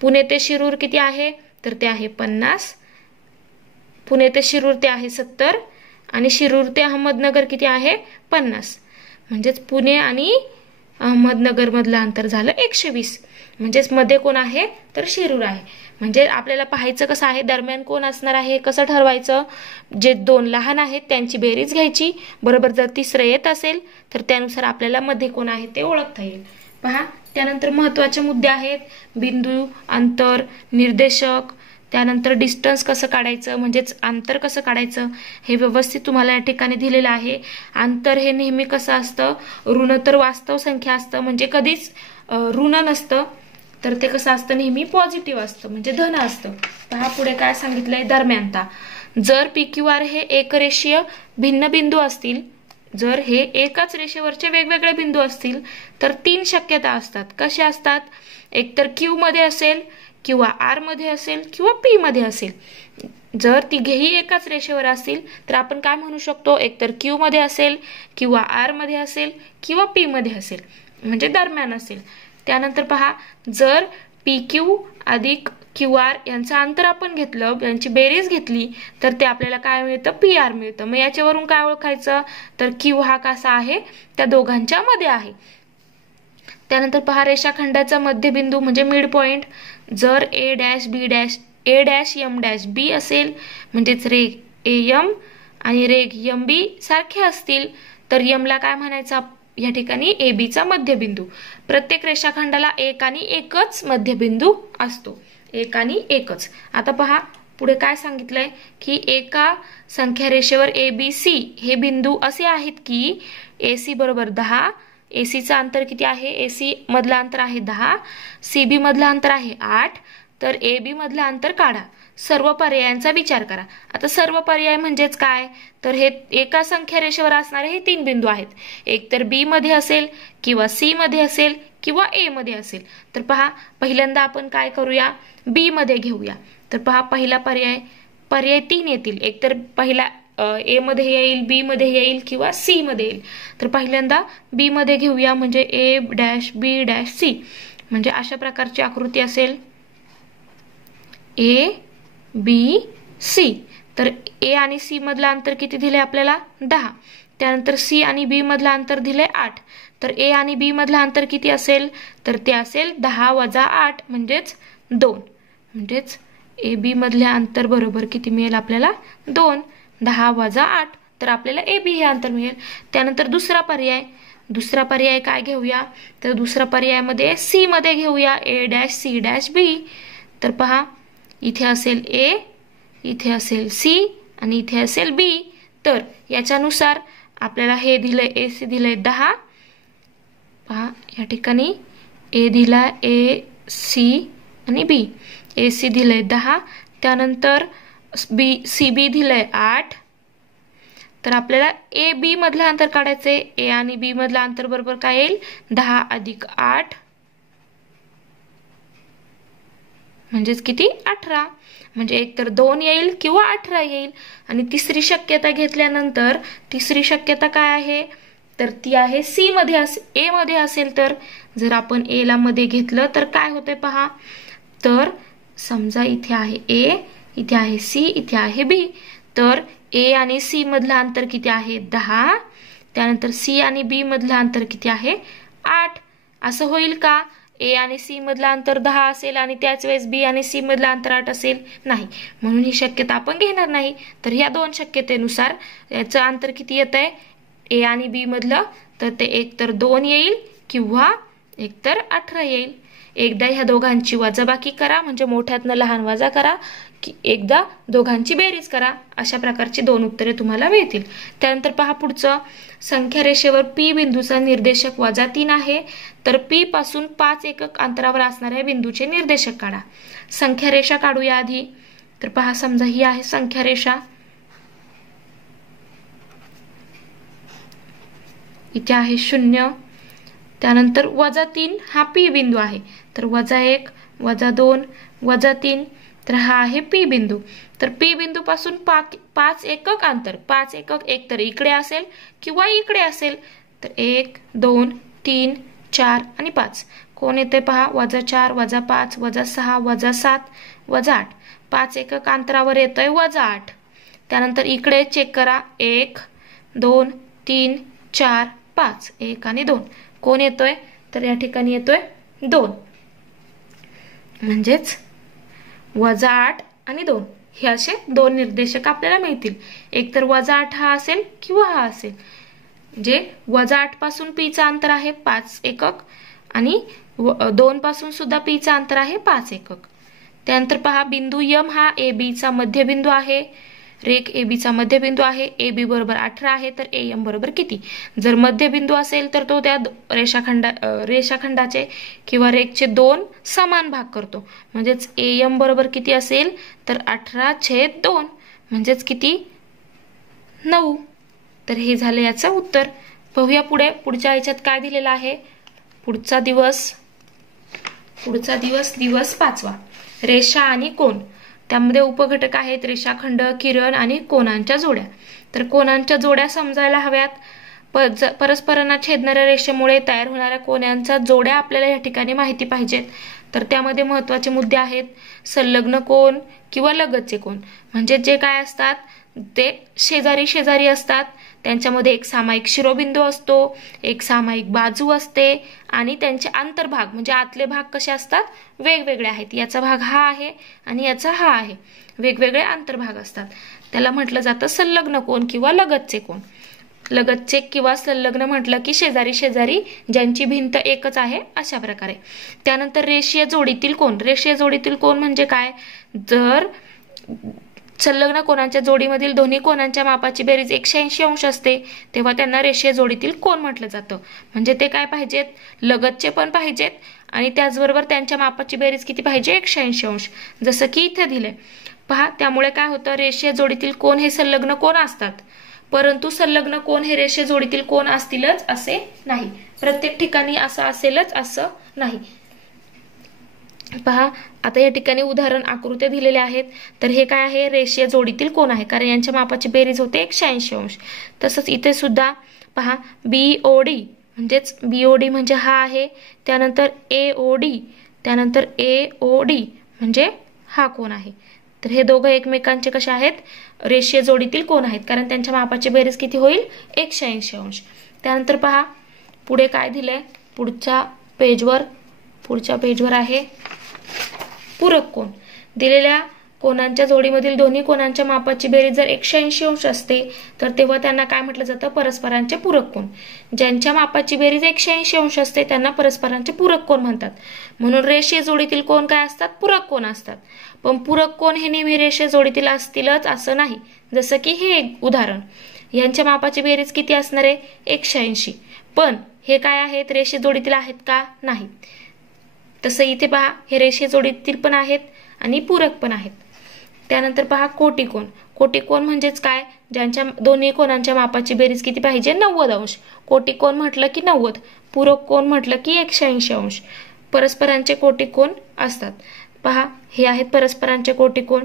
पुणे ते शिरूर किती आहे? तर ते आहे 50. पुणे ते शिरूर ते आहे 70 आणि शिरूर ते अहमदनगर किती आहे? 50. म्हणजेच पुणे आणि अहमदनगर मधलं अंतर झालं 120. म्हणजेच मध्ये कोण आहे? तर शिरूर आहे. म्हणजे आपल्याला पाहायचं कसं आहे? दरम्यान कोण असणार आहे? कसं ठरवायचं? जे दोन लहान आहेत त्यांची बेरीज घ्यायची. बरोबर जर तिसरं येत असेल तर त्यानुसार आपल्याला मध्ये कोण आहे ते ओळखता येईल. पहा, त्यानंतर महत्वाचे मुद्दे आहेत. बिंदू, अंतर, निर्देशक, त्यानंतर डिस्टन्स कसं काढायचं, म्हणजेच अंतर कसं काढायचं हे व्यवस्थित तुम्हाला या ठिकाणी दिलेलं आहे. अंतर हे नेहमी कसं असतं? ऋण तर वास्तव संख्या असतं, म्हणजे कधीच ऋण नसतं. तर ते कसं असतं? नेहमी पॉझिटिव्ह असतं, म्हणजे धन असतं. पहा पुढे काय सांगितलंय? दरम्यानता. जर PQR हे एकरेषीय भिन्न बिंदू असतील, जर हे एकाच रेषेवरचे वेगवेगळे बिंदू असतील तर 3 शक्यता असतात. कशा असतात? एकतर Q मध्ये असेल किंवा R मध्ये असेल किंवा P मध्ये असेल. जर तिघेही एकाच रेषेवर असतील तर आपण काय म्हणू शकतो? एकतर Q मध्ये असेल किंवा R मध्ये असेल किंवा P मध्ये असेल, म्हणजे दरम्यान असेल. त्यानंतर पहा, जर PQ अधिक QR यांचं अंतर आपण घेतलं, यांची बेरीज घेतली तर ते आपल्याला काय मिळतं? PR मिळतं. मग याच्यावरून काय ओळखायचं? तर Q हा कसा आहे? त्या दोघांच्या मध्ये आहे. त्यानंतर पहा, रेषाखंडाचा मध्यबिंदू म्हणजे मिड पॉइंट. जर A dash B dash A dash M dash B असेल, म्हणजेच रेघ AM आणि रेघ MB सारखे असतील तर M ला काय म्हणायचं? या ठिकाणी AB चा मध्यबिंदू. प्रत्येक रेषाखंडाला एक आणि एकच मध्यबिंदू असतो, एक आणि एकच. आता पहा पुढे काय सांगितलंय की एका संख्या रेषेवर ABC हे बिंदू असे आहेत की AC बरोबर 10, AC चा अंतर किती आहे? AC मधला अंतर आहे 10, CB मधला अंतर आहे 8, तर AB मधला अंतर काढा. सर्व पर्यायांचा विचार करा. आता सर्व पर्याय म्हणजेच काय? तर हे एका संख्या रेषेवर असणारे हे 3 बिंदू आहेत. एक तर B मध्ये असेल किंवा C मध्ये असेल किंवा A मध्ये असेल. तर पहा, पहिल्यांदा आपण काय करूया? B मध्ये घेऊया. तर पहा, पहिला पर्याय 3 येतील. एक तर पहिला A मध्ये येईल, B मध्ये येईल किंवा C मध्ये येईल. तर पहिल्यांदा B मध्ये घेऊया, म्हणजे A dash B dash C. म्हणजे अशा प्रकारची आकृती असेल A B C. तर A आणि C मधलं अंतर किती दिले आपल्याला? 10. त्यानंतर C आणि B मधलं अंतर दिले 8. तर A आणि B मधलं अंतर किती असेल? तर ते असेल 10 वजा 8 म्हणजेच 2. म्हणजेच AB मधले अंतर बरोबर किती मिळेल आपल्याला? 2. 10 वजा 8, तर आपल्याला AB हे अंतर मिळेल. त्यानंतर दुसरा पर्याय काय घेऊया? तर दुसऱ्या पर्यायामध्ये C मध्ये घेऊया, A dash C dash B. तर पहा, इथे असेल A, इथे असेल C आणि इथे असेल B. तर याच्यानुसार आपल्याला हे दिलंय, AC दिलंय 10. पहा, या ठिकाणी A दिला AC आणि B. AC दिलंय 10, त्यानंतर CB दिलंय 8. तर आपल्याला AB मधलं अंतर काढायचंय. A आणि B मधलं अंतर बरोबर काय येईल? 10 अधिक 8 म्हणजेच किती? 18. म्हणजे एक तर 2 येईल किंवा 18 येईल. आणि तिसरी शक्यता घेतल्यानंतर तिसरी शक्यता काय आहे? तर ती आहे C मध्ये A मध्ये असेल. तर जर आपण A ला मध्ये घेतलं तर काय होते पहा. तर समजा इथे आहे A, इथे आहे C, इथे आहे B. तर A आणि C मधलं अंतर किती आहे? 10. त्यानंतर C आणि B मधलं अंतर किती आहे? 8. असं होईल का? A आणि C मधलं अंतर 10 असेल आणि त्याच वेळेस B आणि C मधलं अंतर 8 असेल? नाही. म्हणून ही शक्यता आपण घेणार नाही. तर ह्या दोन शक्यतेनुसार याचं अंतर किती येत आहे A आणि B मधलं? तर ते एक तर 2 येईल किंवा एक तर 18 येईल. एकदा ह्या दोघांची वजाबाकी करा, म्हणजे मोठ्यातनं लहान वजा करा, की एकदा दोघांची बेरीज करा. अशा प्रकारची 2 उत्तरे तुम्हाला मिळतील. त्यानंतर पहा पुढचं, संख्या रेषेवर P बिंदूचा निर्देशक -3 आहे. तर P पासून 5 एकक अंतरावर असणाऱ्या बिंदूचे निर्देशक काढा. संख्या रेषा काढूया आधी. तर पहा, समजा ही आहे संख्या रेषा. इथे आहे 0. त्यानंतर -3 हा P बिंदू आहे. तर -1, -2, -3, तर हा आहे P बिंदू. तर P बिंदू पासून 5 एकक अंतर, 5 एकक एक तर इकडे असेल किंवा इकडे असेल. तर 1, 2, 3, 4 आणि 5. कोण येते पहा? -4, -5, -6, -7, -8. 5 एकक अंतरावर येतोय -8. त्यानंतर इकडे चेक करा, 1, 2, 3, 4, 5. 1 आणि 2. कोण येतोय? तर या ठिकाणी येतोय 2. म्हणजेच -8 आणि 2 हे असे 2 निर्देशक आपल्याला मिळतील. एक तर -8 हा असेल किंवा हा असेल. जे -8 पासून P चा अंतर आहे 5 एकक आणि 2 पासून सुद्धा P चा अंतर आहे 5 एकक. त्यानंतर पहा, बिंदू M हा AB चा मध्यबिंदू आहे. रेख AB चा मध्यबिंदू आहे. AB बरोबर 18 आहे. तर AM बरोबर किती? जर मध्यबिंदू असेल तर तो त्या रेषाखंडाचे किंवा रेखचे 2 समान भाग करतो. म्हणजेच AM बरोबर किती असेल? तर 18/2 म्हणजेच किती? 9. तर हे झालं याचं उत्तर. पाहूया पुढे, पुढच्या ह्याच्यात काय दिलेलं आहे. पुढचा दिवस दिवस 5वा. रेषा आणि कोन. त्यामध्ये उपघटक आहेत रेषाखंड, किरण आणि कोनांच्या जोड्या. तर कोनांच्या जोड्या समजायला हव्यात. परस्परांना छेदणाऱ्या रेषेमुळे तयार होणाऱ्या कोनांच्या जोड्या आपल्याला या ठिकाणी माहिती पाहिजेत. तर त्यामध्ये महत्त्वाचे मुद्दे आहेत संलग्न कोन किंवा लगतचे कोन. म्हणजे जे काय असतात ते शेजारी शेजारी असतात. त्यांच्यामध्ये एक सामायिक शिरोबिंदू असतो, एक सामायिक बाजू असते आणि त्यांचे आंतरभाग म्हणजे आतले भाग कसे असतात वेगवेगळे आहेत. याचा भाग हा आहे आणि याचा हा आहे. वेगवेगळे आंतरभाग असतात. त्याला म्हटलं जातं संलग्न कोन किंवा लगतचे कोन. लगतचे किंवा संलग्न म्हटलं की शेजारी शेजारी ज्यांची भिंत एकच आहे अशा प्रकारे. त्यानंतर रेषीय जोडीतील कोन. रेषीय जोडीतील कोन म्हणजे काय. जर संलग्न कोनांच्या जोडीमधील दोन्ही कोनांच्या मापाची बेरीज 180 अंश असते तेव्हा त्यांना रेषीय जोडीतील कोन म्हटलं जातं. म्हणजे ते काय पाहिजेत लगतचे पण पाहिजेत आणि त्याचबरोबर त्यांच्या मापाची बेरीज किती पाहिजे 180 अंश. जसं की इथे दिले पहा. त्यामुळे काय होतं रेषीय जोडीतील कोन हे संलग्न कोन असतात. परंतु संलग्न कोन हे रेषीय जोडीतील कोन असतीलच असे नाही. प्रत्येक ठिकाणी असं असेलच असं नाही. पहा आता या ठिकाणी उदाहरण आकृत्या दिलेल्या आहेत. तर हे काय आहे रेषीय जोडीतील कोन आहे कारण यांच्या मापाची बेरीज होते 180 अंश. तसंच इथे सुद्धा पहा BOD म्हणजेच BOD म्हणजे हा आहे. त्यानंतर AOD, त्यानंतर AOD म्हणजे हा कोन आहे. तर हे दोघं एकमेकांचे कसे आहेत रेषीय जोडीतील कोन आहेत कारण त्यांच्या मापाची बेरीज किती होईल 180 अंश. त्यानंतर पहा पुढे काय दिलंय पुढच्या पेजवर आहे पूरक कोन. दिलेल्या कोनांच्या जोडीमधील दोन्ही कोनांच्या मापाची बेरीज जर 180 अंश असते तर तेव्हा त्यांना काय म्हटलं जातं परस्परांचे पूरक कोन. ज्यांच्या मापाची बेरीज 180 अंश असते त्यांना परस्परांचे पूरक कोन म्हणतात. म्हणून रेषीय जोडीतील कोन काय असतात पूरक कोन असतात. पण पूरक कोन हे नेहमी रेषीय जोडीतील असतीलच असं नाही. जसं की हे एक उदाहरण यांच्या मापाची बेरीज किती असणार आहे 180. पण हे काय आहेत रेषीय जोडीतील आहेत का नाही. तसं इथे पहा हे रेषीय जोडीतील पण आहेत आणि पूरक पण आहेत. त्यानंतर पहा कोटिकोन. कोटिकोन म्हणजेच काय ज्यांच्या दोन्ही कोनांच्या मापाची बेरीज किती पाहिजे 90 अंश. कोटिकोन म्हटलं की 90, पूरक कोन म्हटलं की 180 अंश. परस्परांचे कोटिकोन असतात. पहा हे आहेत परस्परांचे कोटिकोन.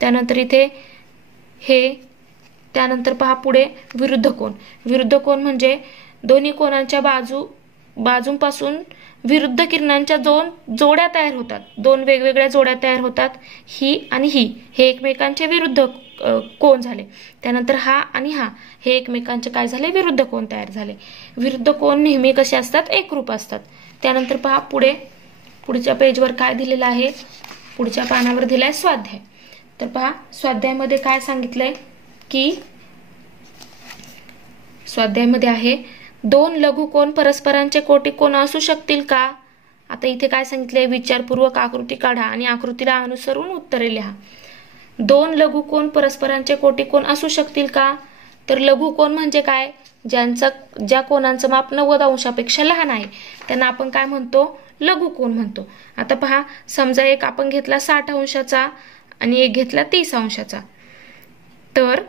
त्यानंतर इथे हे. त्यानंतर पहा पुढे विरुद्ध कोन. विरुद्ध कोन म्हणजे दोन्ही कोनांच्या बाजूंपासून विरुद्ध किरणांच्या दोन जोड्या तयार होतात. दोन वेगवेगळ्या जोड्या तयार होतात ही आणि ही. हे एकमेकांचे विरुद्ध कोन झाले. त्यानंतर हा आणि हा हे एकमेकांचे काय झाले विरुद्ध कोन तयार झाले. विरुद्ध कोन नेहमी कसे असतात एकरूप असतात. त्यानंतर पहा पुढच्या पेजवर काय दिलेलं आहे. पुढच्या पानावर दिलाय स्वाध्याय. तर पहा स्वाध्यायामध्ये काय सांगितलंय की स्वाध्यायामध्ये आहे दोन लघुकोन परस्परांचे कोटिकोन असू शकतील का. आता इथे काय सांगितलंय विचारपूर्वक आकृती काढा आणि आकृतीला अनुसरून उत्तरे लिहा. दोन लघुकोन परस्परांचे कोटिकोन असू शकतील का. तर लघुकोन म्हणजे काय ज्या कोनांचं माप 90 अंशापेक्षा लहान आहे त्यांना आपण काय म्हणतो लघुकोन म्हणतो. आता पहा समजा एक आपण घेतला 60 अंशाचा आणि एक घेतला 30 अंशाचा. तर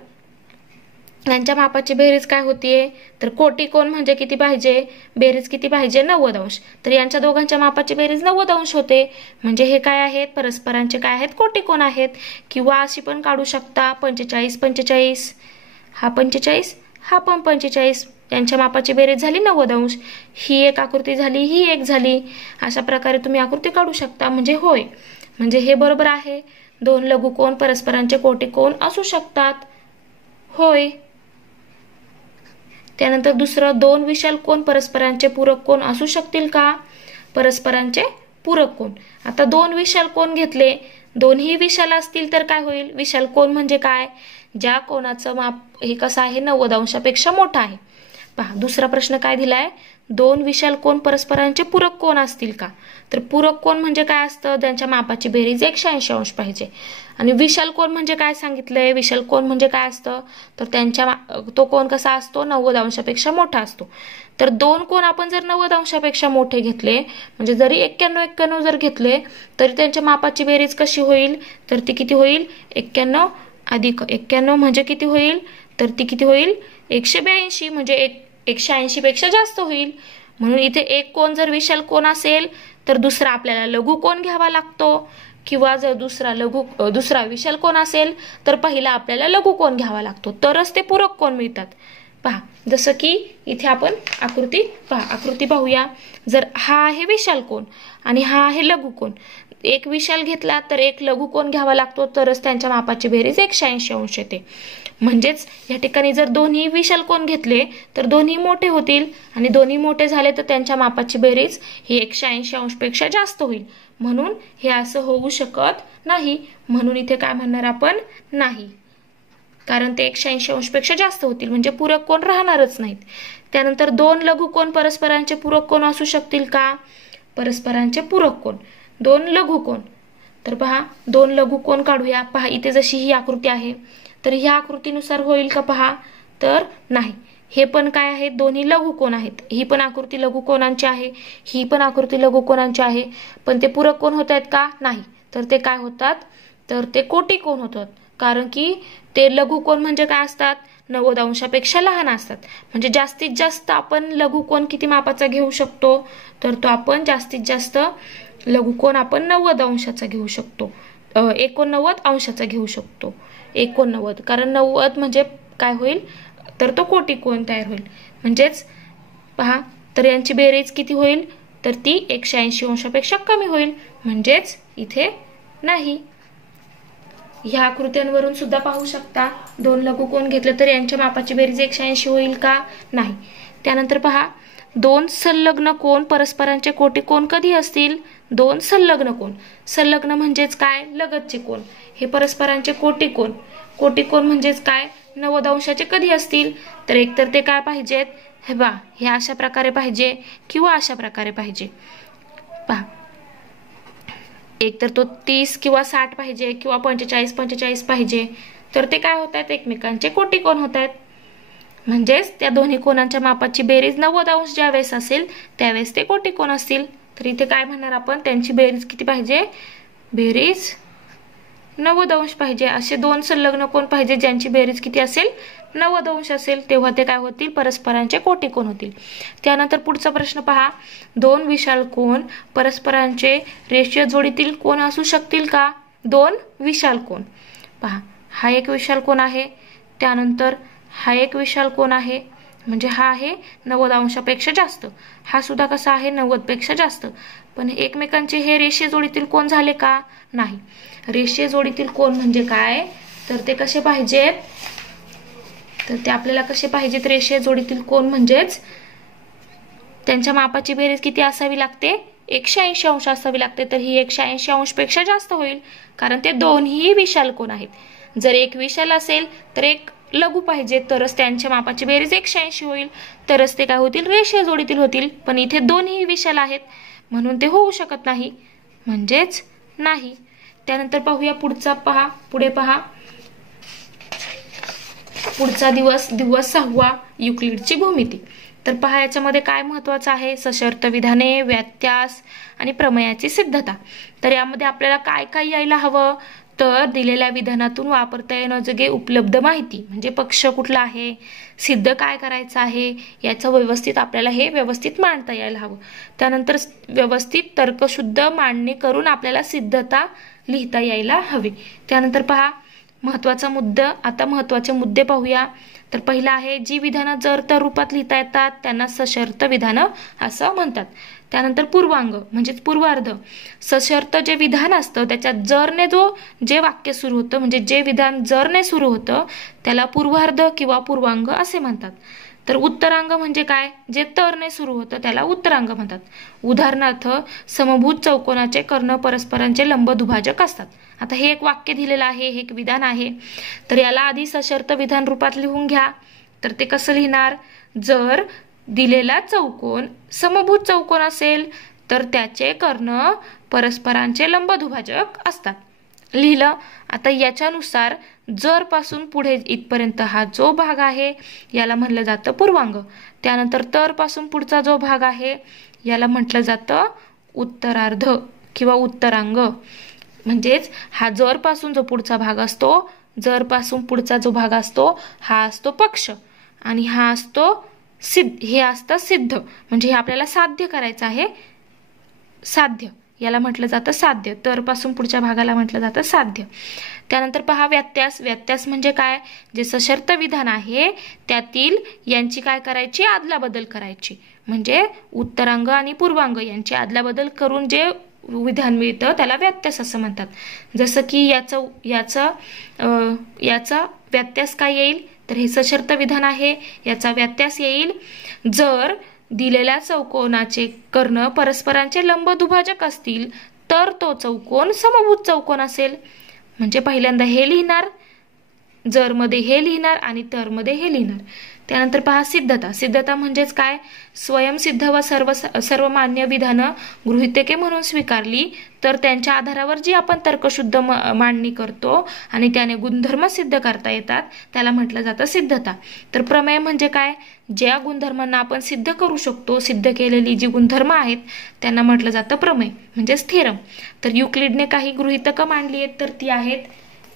यांच्या मापाची बेरीज काय होतीये तर कोटिकोन म्हणजे किती पाहिजे बेरीज किती पाहिजे 90 अंश. तर यांच्या दोघांच्या मापाची बेरीज 90 अंश होते. म्हणजे हे काय आहेत परस्परांचे काय आहेत कोटिकोन आहेत. किंवा अशी पण काढू शकता 45 45 हा 45 हा पण 45 यांच्या मापाची बेरीज झाली 90 अंश. ही एक आकृती झाली ही एक झाली. अशा प्रकारे तुम्ही आकृती काढू शकता. म्हणजे होय म्हणजे हे बरोबर आहे. दोन लघुकोन परस्परांचे कोटिकोन असू शकतात होय. त्यानंतर दुसरं दोन विशाल कोन परस्परांचे पूरक कोन असू शकतील का. परस्परांचे पूरक कोन. आता दोन विशाल कोन घेतले दोन्ही विशाल असतील तर काय होईल विशाल कोन म्हणजे काय ज्या कोनाचं माप हे कसं आहे 90 अंशापेक्षा मोठं आहे. पहा दुसरा प्रश्न काय दिलाय दोन विशाल कोन परस्परांचे पूरक कोन असतील का. तर पूरक कोन म्हणजे काय असतं ज्यांच्या मापाची बेरीज 180 अंश पाहिजे. आणि विशाल कोन म्हणजे काय सांगितलंय विशाल कोन म्हणजे काय असतं तर तो कोन कसा असतो 90 अंशापेक्षा मोठा असतो. तर दोन कोन आपण जर 90 अंशापेक्षा मोठे घेतले म्हणजे जरी 91 जर घेतले तरी त्यांच्या मापाची बेरीज कशी होईल तर ती किती होईल 91 अधिक 91 म्हणजे किती होईल तर ती किती होईल 182, म्हणजे 180 पेक्षा जास्त होईल. म्हणून इथे एक कोन जर विशाल कोन असेल तर दुसरा आपल्याला लघु कोन घ्यावा लागतो, किंवा जर दुसरा विशाल कोन असेल तर पहिला आपल्याला लघु कोन घ्यावा लागतो, तरच ते पूरक कोन मिळतात. पहा, जसं की इथे आपण आकृती पाहूया. जर हा आहे विशाल कोन आणि हा आहे लघु कोन, एक विशाल घेतला तर एक लघु कोन घ्यावा लागतो, तरच त्यांच्या मापाची बेरीज 180 अंश येते. म्हणजेच या ठिकाणी जर दोन्ही विशाल कोन घेतले तर दोन्ही मोठे होतील, आणि दोन्ही मोठे झाले तर त्यांच्या मापाची बेरीज ही 180 अंशपेक्षा जास्त होईल. म्हणून हे असं होऊ शकत नाही. म्हणून इथे काय म्हणणार आपण, नाही, कारण ते 180 अंशपेक्षा जास्त होतील, म्हणजे पूरक कोन राहणारच नाहीत. त्यानंतर दोन लघु कोन परस्परांचे पूरक कोन असू शकतील का? परस्परांचे पूरक कोन, दोन लघु कोन. तर पहा, दोन लघु कोन काढूया. पहा, इथे जशी ही आकृती आहे तर ह्या आकृतीनुसार होईल का? पहा, तर नाही. हे पण काय आहेत, दोन्ही लघु कोन आहेत. ही पण आकृती लघु कोनांची आहे, ही पण आकृती लघु कोनांची आहे, पण ते पूरक कोन होत आहेत का? नाही. तर ते काय होतात, तर ते कोटी कोन होतात. कारण की ते लघु कोन म्हणजे काय असतात, 90 अंशापेक्षा लहान असतात. म्हणजे जास्तीत जास्त आपण लघु कोन किती मापाचा घेऊ शकतो, तर तो आपण जास्तीत जास्त लघु कोन आपण 90 अंशाचा घेऊ शकतो, 89 अंशाचा घेऊ शकतो. 89, कारण 90 म्हणजे काय होईल, तर तो कोटी कोन तयार होईल. म्हणजेच पहा, तर यांची बेरीज किती होईल, तर ती 180 अंशापेक्षा कमी होईल. म्हणजेच इथे नाही. ह्या आकृत्यांवरून सुद्धा पाहू शकता, दोन लघु कोन घेतले तर यांच्या मापाची बेरीज 180 होईल का? नाही. त्यानंतर पहा, दोन संलग्न कोन परस्परांचे कोटी कोन कधी असतील? दोन संलग्न कोन. संलग्न म्हणजेच काय, लगतचे कोन. हे परस्परांचे कोटी कोन. कोटी कोन म्हणजेच काय, 90 अंशाचे कधी असतील? तर एकतर ते काय पाहिजेत, हे बा, हे अशा प्रकारे पाहिजे किंवा अशा प्रकारे पाहिजे. पहा, एकतर तो 30 किंवा 60 पाहिजे किंवा 45 पाहिजे. तर ते काय होत आहेत, एकमेकांचे कोटी कोन होत आहेत. म्हणजेच त्या दोन्ही कोनांच्या मापाची बेरीज 90 अंश ज्यावेळेस असेल त्यावेळेस ते कोटी कोन असतील. तर इथे काय म्हणणार आपण, त्यांची बेरीज किती पाहिजे, बेरीज 90 अंश पाहिजे. असे दोन संलग्न कोन पाहिजे ज्यांची बेरीज किती असेल, 90 अंश असेल, तेव्हा ते काय होतील, परस्परांचे कोटी कोन होतील. त्यानंतर पुढचा प्रश्न पहा, दोन विशाल कोन परस्परांचे रेषीय जोडीतील कोन असू शकतील का? दोन विशाल कोन. पहा, हा एक विशाल कोन आहे, त्यानंतर हा एक विशाल कोन आहे, म्हणजे हा आहे 90 अंशापेक्षा जास्त, हा सुद्धा कसा आहे, 90 पेक्षा जास्त. पण एकमेकांचे हे रेषीय जोडीतील कोन झाले का? नाही. रेषीय जोडीतील कोन म्हणजे काय, तर ते कसे पाहिजेत, तर ते आपल्याला कसे पाहिजेत, रेषीय जोडीतील कोन म्हणजेच त्यांच्या मापाची बेरीज किती असावी लागते, 180 अंश असावी लागते. तर ही 180 अंशपेक्षा जास्त होईल, कारण ते दोन्ही विशाल कोन आहेत. जर एक विशाल असेल तर एक लघु पाहिजे, तरच त्यांच्या मापाची बेरीज 180 होईल, तरच ते काय होतील, रेषीय जोडीतील होतील. पण इथे दोन्ही विशाल आहेत म्हणून ते होऊ शकत नाही, म्हणजेच नाही. त्यानंतर पाहूया पुढचा. पुढे पहा, पुढचा दिवस 6वा, युक्लिडची भूमिती. तर पहा, याच्यामध्ये काय महत्वाचं आहे, सशर्त विधाने, व्यत्यास आणि प्रमेयाची सिद्धता. तर यामध्ये आपल्याला काय काय यायला हवं, तर दिलेल्या विधानातून वापरता येण्याजोगे उपलब्ध माहिती, म्हणजे पक्ष कुठला आहे, सिद्ध काय करायचं आहे, याचं व्यवस्थित आपल्याला हे व्यवस्थित मांडता यायला हवं. त्यानंतर व्यवस्थित तर्कशुद्ध मांडणी करून आपल्याला सिद्धता लिहिता यायला हवी. त्यानंतर पहा, महत्वाचा मुद्दा. आता महत्वाचे मुद्दे पाहूया. तर पहिला आहे, जी विधानं जर तर रूपात लिहिता येतात त्यांना सशर्त विधानं असं म्हणतात. त्यानंतर पूर्वांग म्हणजेच पूर्वार्ध. सशर्त जे विधान असतं त्याच्यात जरने जे वाक्य सुरू होतं, म्हणजे जे विधान जरने सुरू होतं त्याला पूर्वार्ध किंवा पूर्वांग असे म्हणतात. तर उत्तरांग म्हणजे काय, जे तरने सुरू होतं त्याला उत्तरांग म्हणतात. उदाहरणार्थ, समभुज चौकोनाचे कर्ण परस्परांचे लंब दुभाजक असतात. आता हे एक वाक्य दिलेलं आहे, हे एक विधान आहे. तर याला आधी सशर्त विधान रूपात लिहून घ्या. तर ते कसं लिहिणार, जर दिलेला चौकोन समभुज चौकोन असेल तर त्याचे कर्ण परस्परांचे लंब दुभाजक असतात. लिहिलं. आता याच्यानुसार जर पासून पुढे इथपर्यंत हा जो भाग आहे याला म्हटलं जातं पूर्वांग. त्यानंतर तर पासून पुढचा जो भाग आहे याला म्हटलं जातं उत्तरार्ध किंवा उत्तरांग. म्हणजेच हा जर पासून जो पुढचा भाग असतो जर पासून पुढचा जो भाग असतो हा असतो पक्ष आणि हा असतो सिद्ध, हे असतं सिद्ध, म्हणजे हे आपल्याला साध्य करायचं आहे. साध्य याला म्हटलं जातं साध्य. तर पासून पुढच्या भागाला म्हटलं जातं साध्य. त्यानंतर पहा व्यत्यास. व्यत्यास म्हणजे काय, जे सशर्त विधान आहे त्यातील यांची काय करायची, आदलाबदल करायची. म्हणजे उत्तरांग आणि पूर्वांग यांची आदलाबदल करून जे विधान मिळतं त्याला व्यत्यास असं म्हणतात. जसं की याचा व्यत्यास काय येईल, तर हे सशर्त विधान आहे, याचा व्यत्यास येईल जर दिलेल्या चौकोनाचे कर्ण परस्परांचे लंब दुभाजक असतील तर तो चौकोन समभुज चौकोन असेल. म्हणजे पहिल्यांदा हे लिहिणार, जर मध्ये हे लिहिणार आणि तर मध्ये हे लिहिणार. त्यानंतर पहा सिद्धता. सिद्धता म्हणजेच काय, स्वयंसिद्ध व सर्व मान्य विधानं गृहीतके म्हणून स्वीकारली तर त्यांच्या आधारावर जी आपण तर्कशुद्ध मांडणी करतो आणि त्याने गुणधर्म सिद्ध करता येतात त्याला म्हटलं जातं सिद्धता. तर प्रमेय म्हणजे काय, ज्या गुणधर्मांना आपण सिद्ध करू शकतो, सिद्ध केलेली जी गुणधर्म आहेत त्यांना म्हटलं जातं प्रमेय म्हणजे थिअरम. तर युक्लिडने काही गृहीतकं मांडली आहेत, तर ती आहेत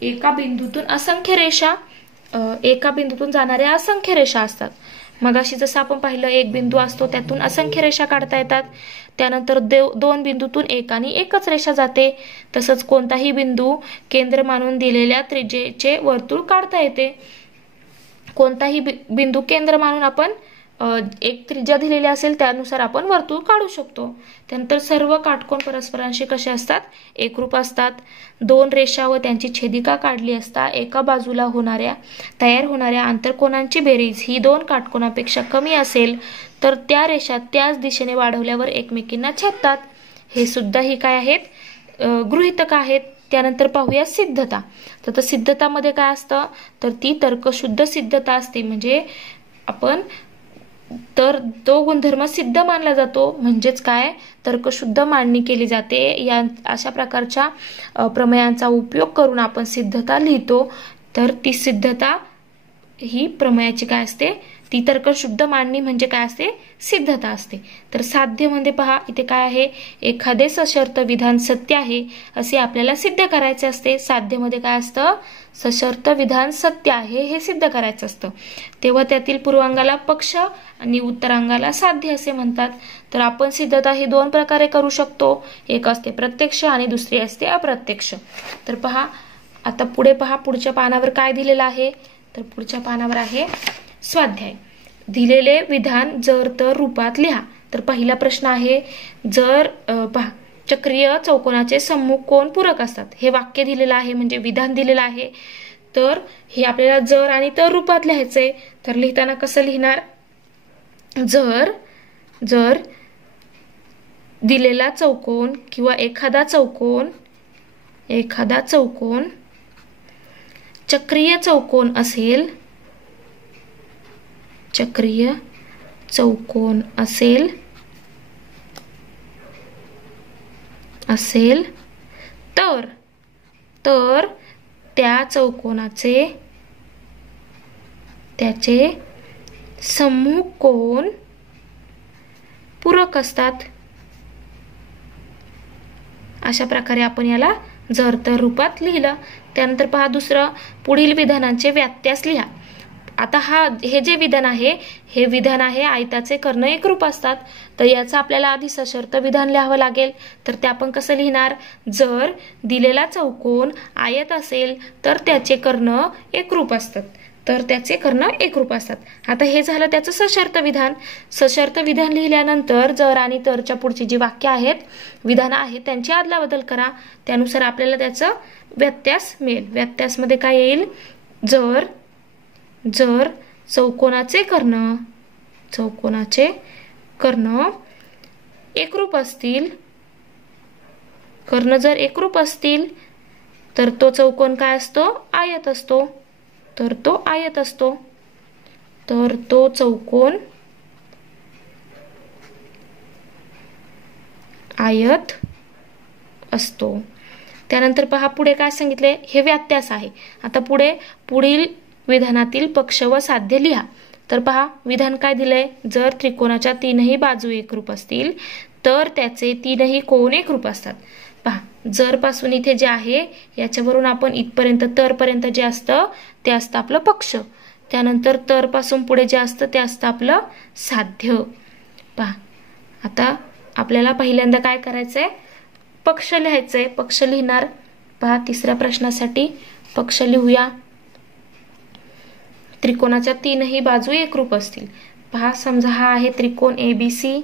एका बिंदूतून असंख्य रेषा, एका बिंदूतून जाणाऱ्या असंख्य रेषा असतात. मग अशी जसं आपण पाहिलं एक बिंदू असतो त्यातून असंख्य रेषा काढता येतात. त्यानंतर दोन बिंदूतून एक आणि एकच रेषा जाते. तसंच कोणताही बिंदू केंद्र मानून दिलेल्या त्रिज्येचे वर्तुळ काढता येते. कोणताही बिंदू केंद्र मानून आपण एक त्रिज्या दिलेली असेल त्यानुसार आपण वर्तुळ काढू शकतो. त्यानंतर सर्व काटकोन परस्परांशी कसे असतात, एकरूप असतात. दोन रेषा व त्यांची छेदिका काढली असता एका बाजूला तयार होणाऱ्या आंतरकोनांची बेरीज ही दोन काटकोनापेक्षा कमी असेल तर त्या रेषा त्याच दिशेने वाढवल्यावर एकमेकींना छेदतात. हे सुद्धा ही काय आहेत, गृहीतक आहेत. त्यानंतर पाहूया सिद्धता. तर सिद्धतामध्ये काय असतं, तर ती तर्कशुद्ध सिद्धता असते. म्हणजे आपण तर तो गुणधर्म सिद्ध मानला जातो, म्हणजेच काय, तर्कशुद्ध मांडणी केली जाते. या अशा प्रकारच्या प्रमेयांचा उपयोग करून आपण सिद्धता लिहितो. तर ती सिद्धता ही प्रमेयाची काय असते, ती तर्कशुद्ध मांडणी म्हणजे काय असते, सिद्धता असते. तर साध्य म्हणजे पहा इथे काय आहे, एखादे सशर्त विधान सत्य आहे असे आपल्याला सिद्ध करायचे असते. साध्यमध्ये काय असतं, सशर्त विधान सत्य आहे हे सिद्ध करायचं असतं. तेव्हा त्यातील पूर्वांगाला पक्ष आणि उत्तरांगाला साध्य असे म्हणतात. तर आपण सिद्धता ही दोन प्रकारे करू शकतो, एक असते प्रत्यक्ष आणि दुसरी असते अप्रत्यक्ष. तर पहा आता पुढे पहा, पुढच्या पानावर काय दिलेलं आहे, तर पुढच्या पानावर आहे स्वाध्याय. दिलेले विधान जर तर रूपात लिहा. तर पहिला प्रश्न आहे, जर पहा चक्रीय चौकोनाचे सम्मुख कोण पूरक असतात. हे वाक्य दिलेलं आहे म्हणजे विधान दिलेलं आहे. तर हे आपल्याला जर आणि तर रूपात लिहायचंय. तर लिहिताना कसं लिहिणार, जर दिलेला चौकोन किंवा एखादा चौकोन चक्रीय चौकोन असेल, तर त्या चौकोनाचे त्याचे सम्मुख कोण पूरक असतात. अशा प्रकारे आपण याला जर तर रूपात लिहिलं. त्यानंतर पहा दुसरं, पुढील विधानांचे व्यत्यास लिहा. आता हे जे विधान आहे हे विधान आहे आयताचे कर्ण एकरूप असतात. तर याचं आपल्याला आधी सशर्त विधान लिहावं लागेल. तर ते आपण कसं लिहिणार, जर दिलेला चौकोन आयत असेल तर त्याचे कर्ण एकरूप असतात. आता हे झालं त्याचं सशर्त विधान. सशर्त विधान लिहिल्यानंतर जर आणि तरच्या पुढची जी वाक्य आहेत, विधानं आहेत त्यांची आदलाबदल करा. त्यानुसार आपल्याला त्याचं व्यत्यास मिळेल. व्यत्यासमध्ये काय येईल, जर चौकोनाचे कर्ण एकरूप असतील, कर्ण जर एकरूप असतील तर तो चौकोन काय असतो, आयत असतो. तर तो चौकोन आयत असतो. त्यानंतर पहा पुढे काय सांगितले, हे व्यत्यास आहे. आता पुढील विधानातील पक्ष व साध्य लिहा. तर पहा विधान काय दिलंय, जर त्रिकोणाच्या तीनही बाजू एकरूप असतील तर त्याचे तीनही कोन एकरूप असतात. पहा जर पासून इथे जे आहे याच्यावरून आपण इथपर्यंत तर पर्यंत जे असतं ते असतं आपलं पक्ष. त्यानंतर तर पासून पुढे जे असतं ते असतं आपलं साध्य. पहा आता आपल्याला पहिल्यांदा काय करायचंय, पक्ष लिहायचंय. पक्ष लिहिणार. पहा तिसऱ्या प्रश्नासाठी पक्ष लिहूया. त्रिकोणाच्या तीनही बाजू एकरूप असतील. पहा समजा हा आहे त्रिकोण ABC,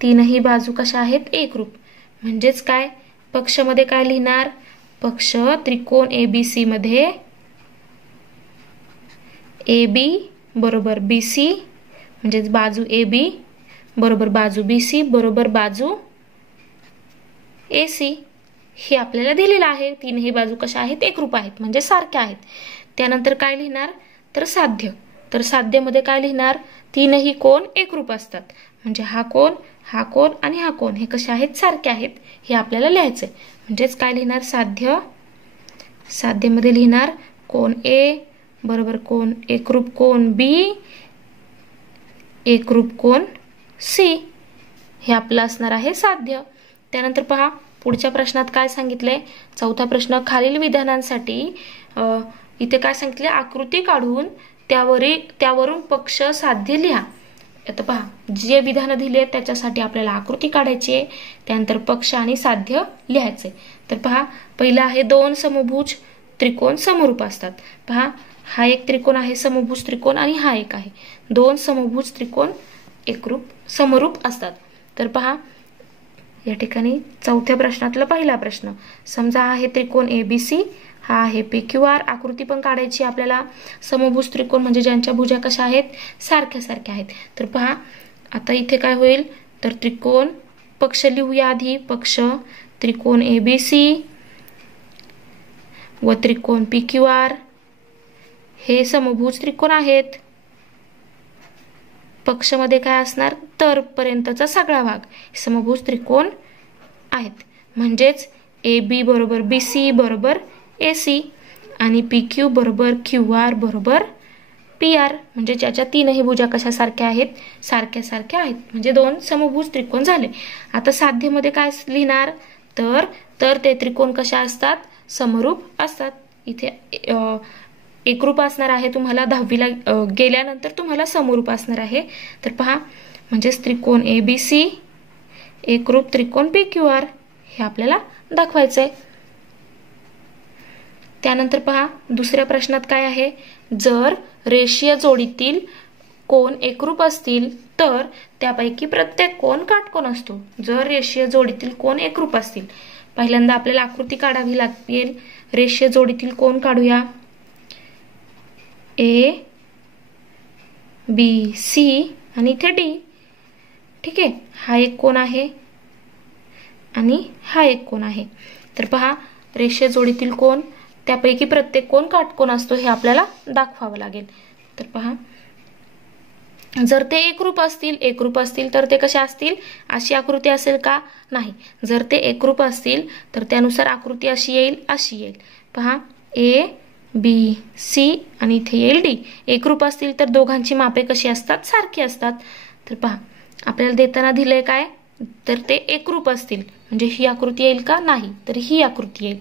तीनही बाजू कशा आहेत एकरूप. म्हणजेच काय, पक्षमध्ये काय लिहिणार, पक्ष त्रिकोण ABC मध्ये AB बरोबर BC म्हणजेच बाजू AB बरोबर बाजू BC बरोबर बाजू AC हे आपल्याला दिलेलं आहे. तीनही बाजू कशा आहेत एकरूप आहेत म्हणजे सारख्या आहेत. त्यानंतर काय लिहिणार तर साध्य. तर साध्यमध्ये काय लिहिणार, तीनही कोण एकरूप असतात म्हणजे हा कोण आणि हा कोण हे कसे आहेत सारखे आहेत हे आपल्याला लिहायचंय. म्हणजेच काय लिहिणार साध्य. साध्यमध्ये लिहिणार कोण A बरोबर कोण एकरूप कोण B एकरूप कोण C हे आपलं असणार आहे साध्य. त्यानंतर पहा पुढच्या प्रश्नात काय सांगितलंय, चौथा प्रश्न, खालील विधानांसाठी इथे काय सांगितले, आकृती काढून त्यावरून पक्ष साध्य लिहा. आता पहा जे विधान दिले त्याच्यासाठी आपल्याला आकृती काढायची आहे, त्यानंतर पक्ष आणि साध्य लिहायचे. तर पहा पहिला आहे दोन समभुज त्रिकोण समरूप असतात. पहा हा एक त्रिकोण आहे समभुज त्रिकोण आणि हा एक आहे. दोन समभुज त्रिकोण समरूप असतात. तर पहा या ठिकाणी चौथ्या प्रश्नातला पहिला प्रश्न, समजा आहे त्रिकोण ABC, हा आहे PQR. आकृती पण काढायची आपल्याला. समभुज त्रिकोण म्हणजे ज्यांच्या भुजा कशा आहेत सारख्या आहेत. तर पहा आता इथे काय होईल तर त्रिकोण पक्ष लिहूया आधी. पक्ष त्रिकोण ABC व त्रिकोण PQR हे समभुज त्रिकोण आहेत. पक्षमध्ये काय असणार तर पर्यंतचा सगळा भाग समभुज त्रिकोण आहेत. म्हणजेच AB बरोबर BC बरोबर AC आणि PQ बरोबर QR बरोबर PR म्हणजे ज्याच्या तीनही भुजा कशा सारख्या आहेत सारख्या आहेत म्हणजे दोन समभुज त्रिकोण झाले. आता साध्यमध्ये काय लिहिणार तर ते त्रिकोण कशा असतात समरूप असतात. इथे एकरूप असणार आहे, तुम्हाला 10वीला गेल्यानंतर तुम्हाला समरूप असणार आहे. तर पहा म्हणजेच त्रिकोण ABC एकरूप त्रिकोण PQR हे आपल्याला दाखवायचंय. त्यानंतर पहा दुसऱ्या प्रश्नात काय आहे, जर रेषीय जोडीतील कोण एकरूप असतील तर त्यापैकी प्रत्येक कोण काटकोन असतो. जर रेषीय जोडीतील कोण एकरूप असतील, पहिल्यांदा आपल्याला आकृती काढावी लागेल. रेषीय जोडीतील कोण काढूया. A B C आणि इथे D. ठीक आहे, हा एक कोण आहे आणि हा एक कोण आहे. तर पहा रेषीय जोडीतील कोण त्यापैकी प्रत्येक कोण काटकोन असतो हे आपल्याला दाखवावं लागेल. तर पहा जर ते एकरूप असतील तर ते कशा असतील, अशी आकृती असेल का, नाही. जर ते एकरूप असतील तर त्यानुसार आकृती अशी येईल. पहा A B C आणि इथे येईल D. एकरूप असतील तर दोघांची मापे कशी असतात सारखी असतात. तर पहा आपल्याला देताना दिलंय काय तर ते एकरूप असतील म्हणजे ही आकृती येईल का, नाही. तर ही आकृती येईल.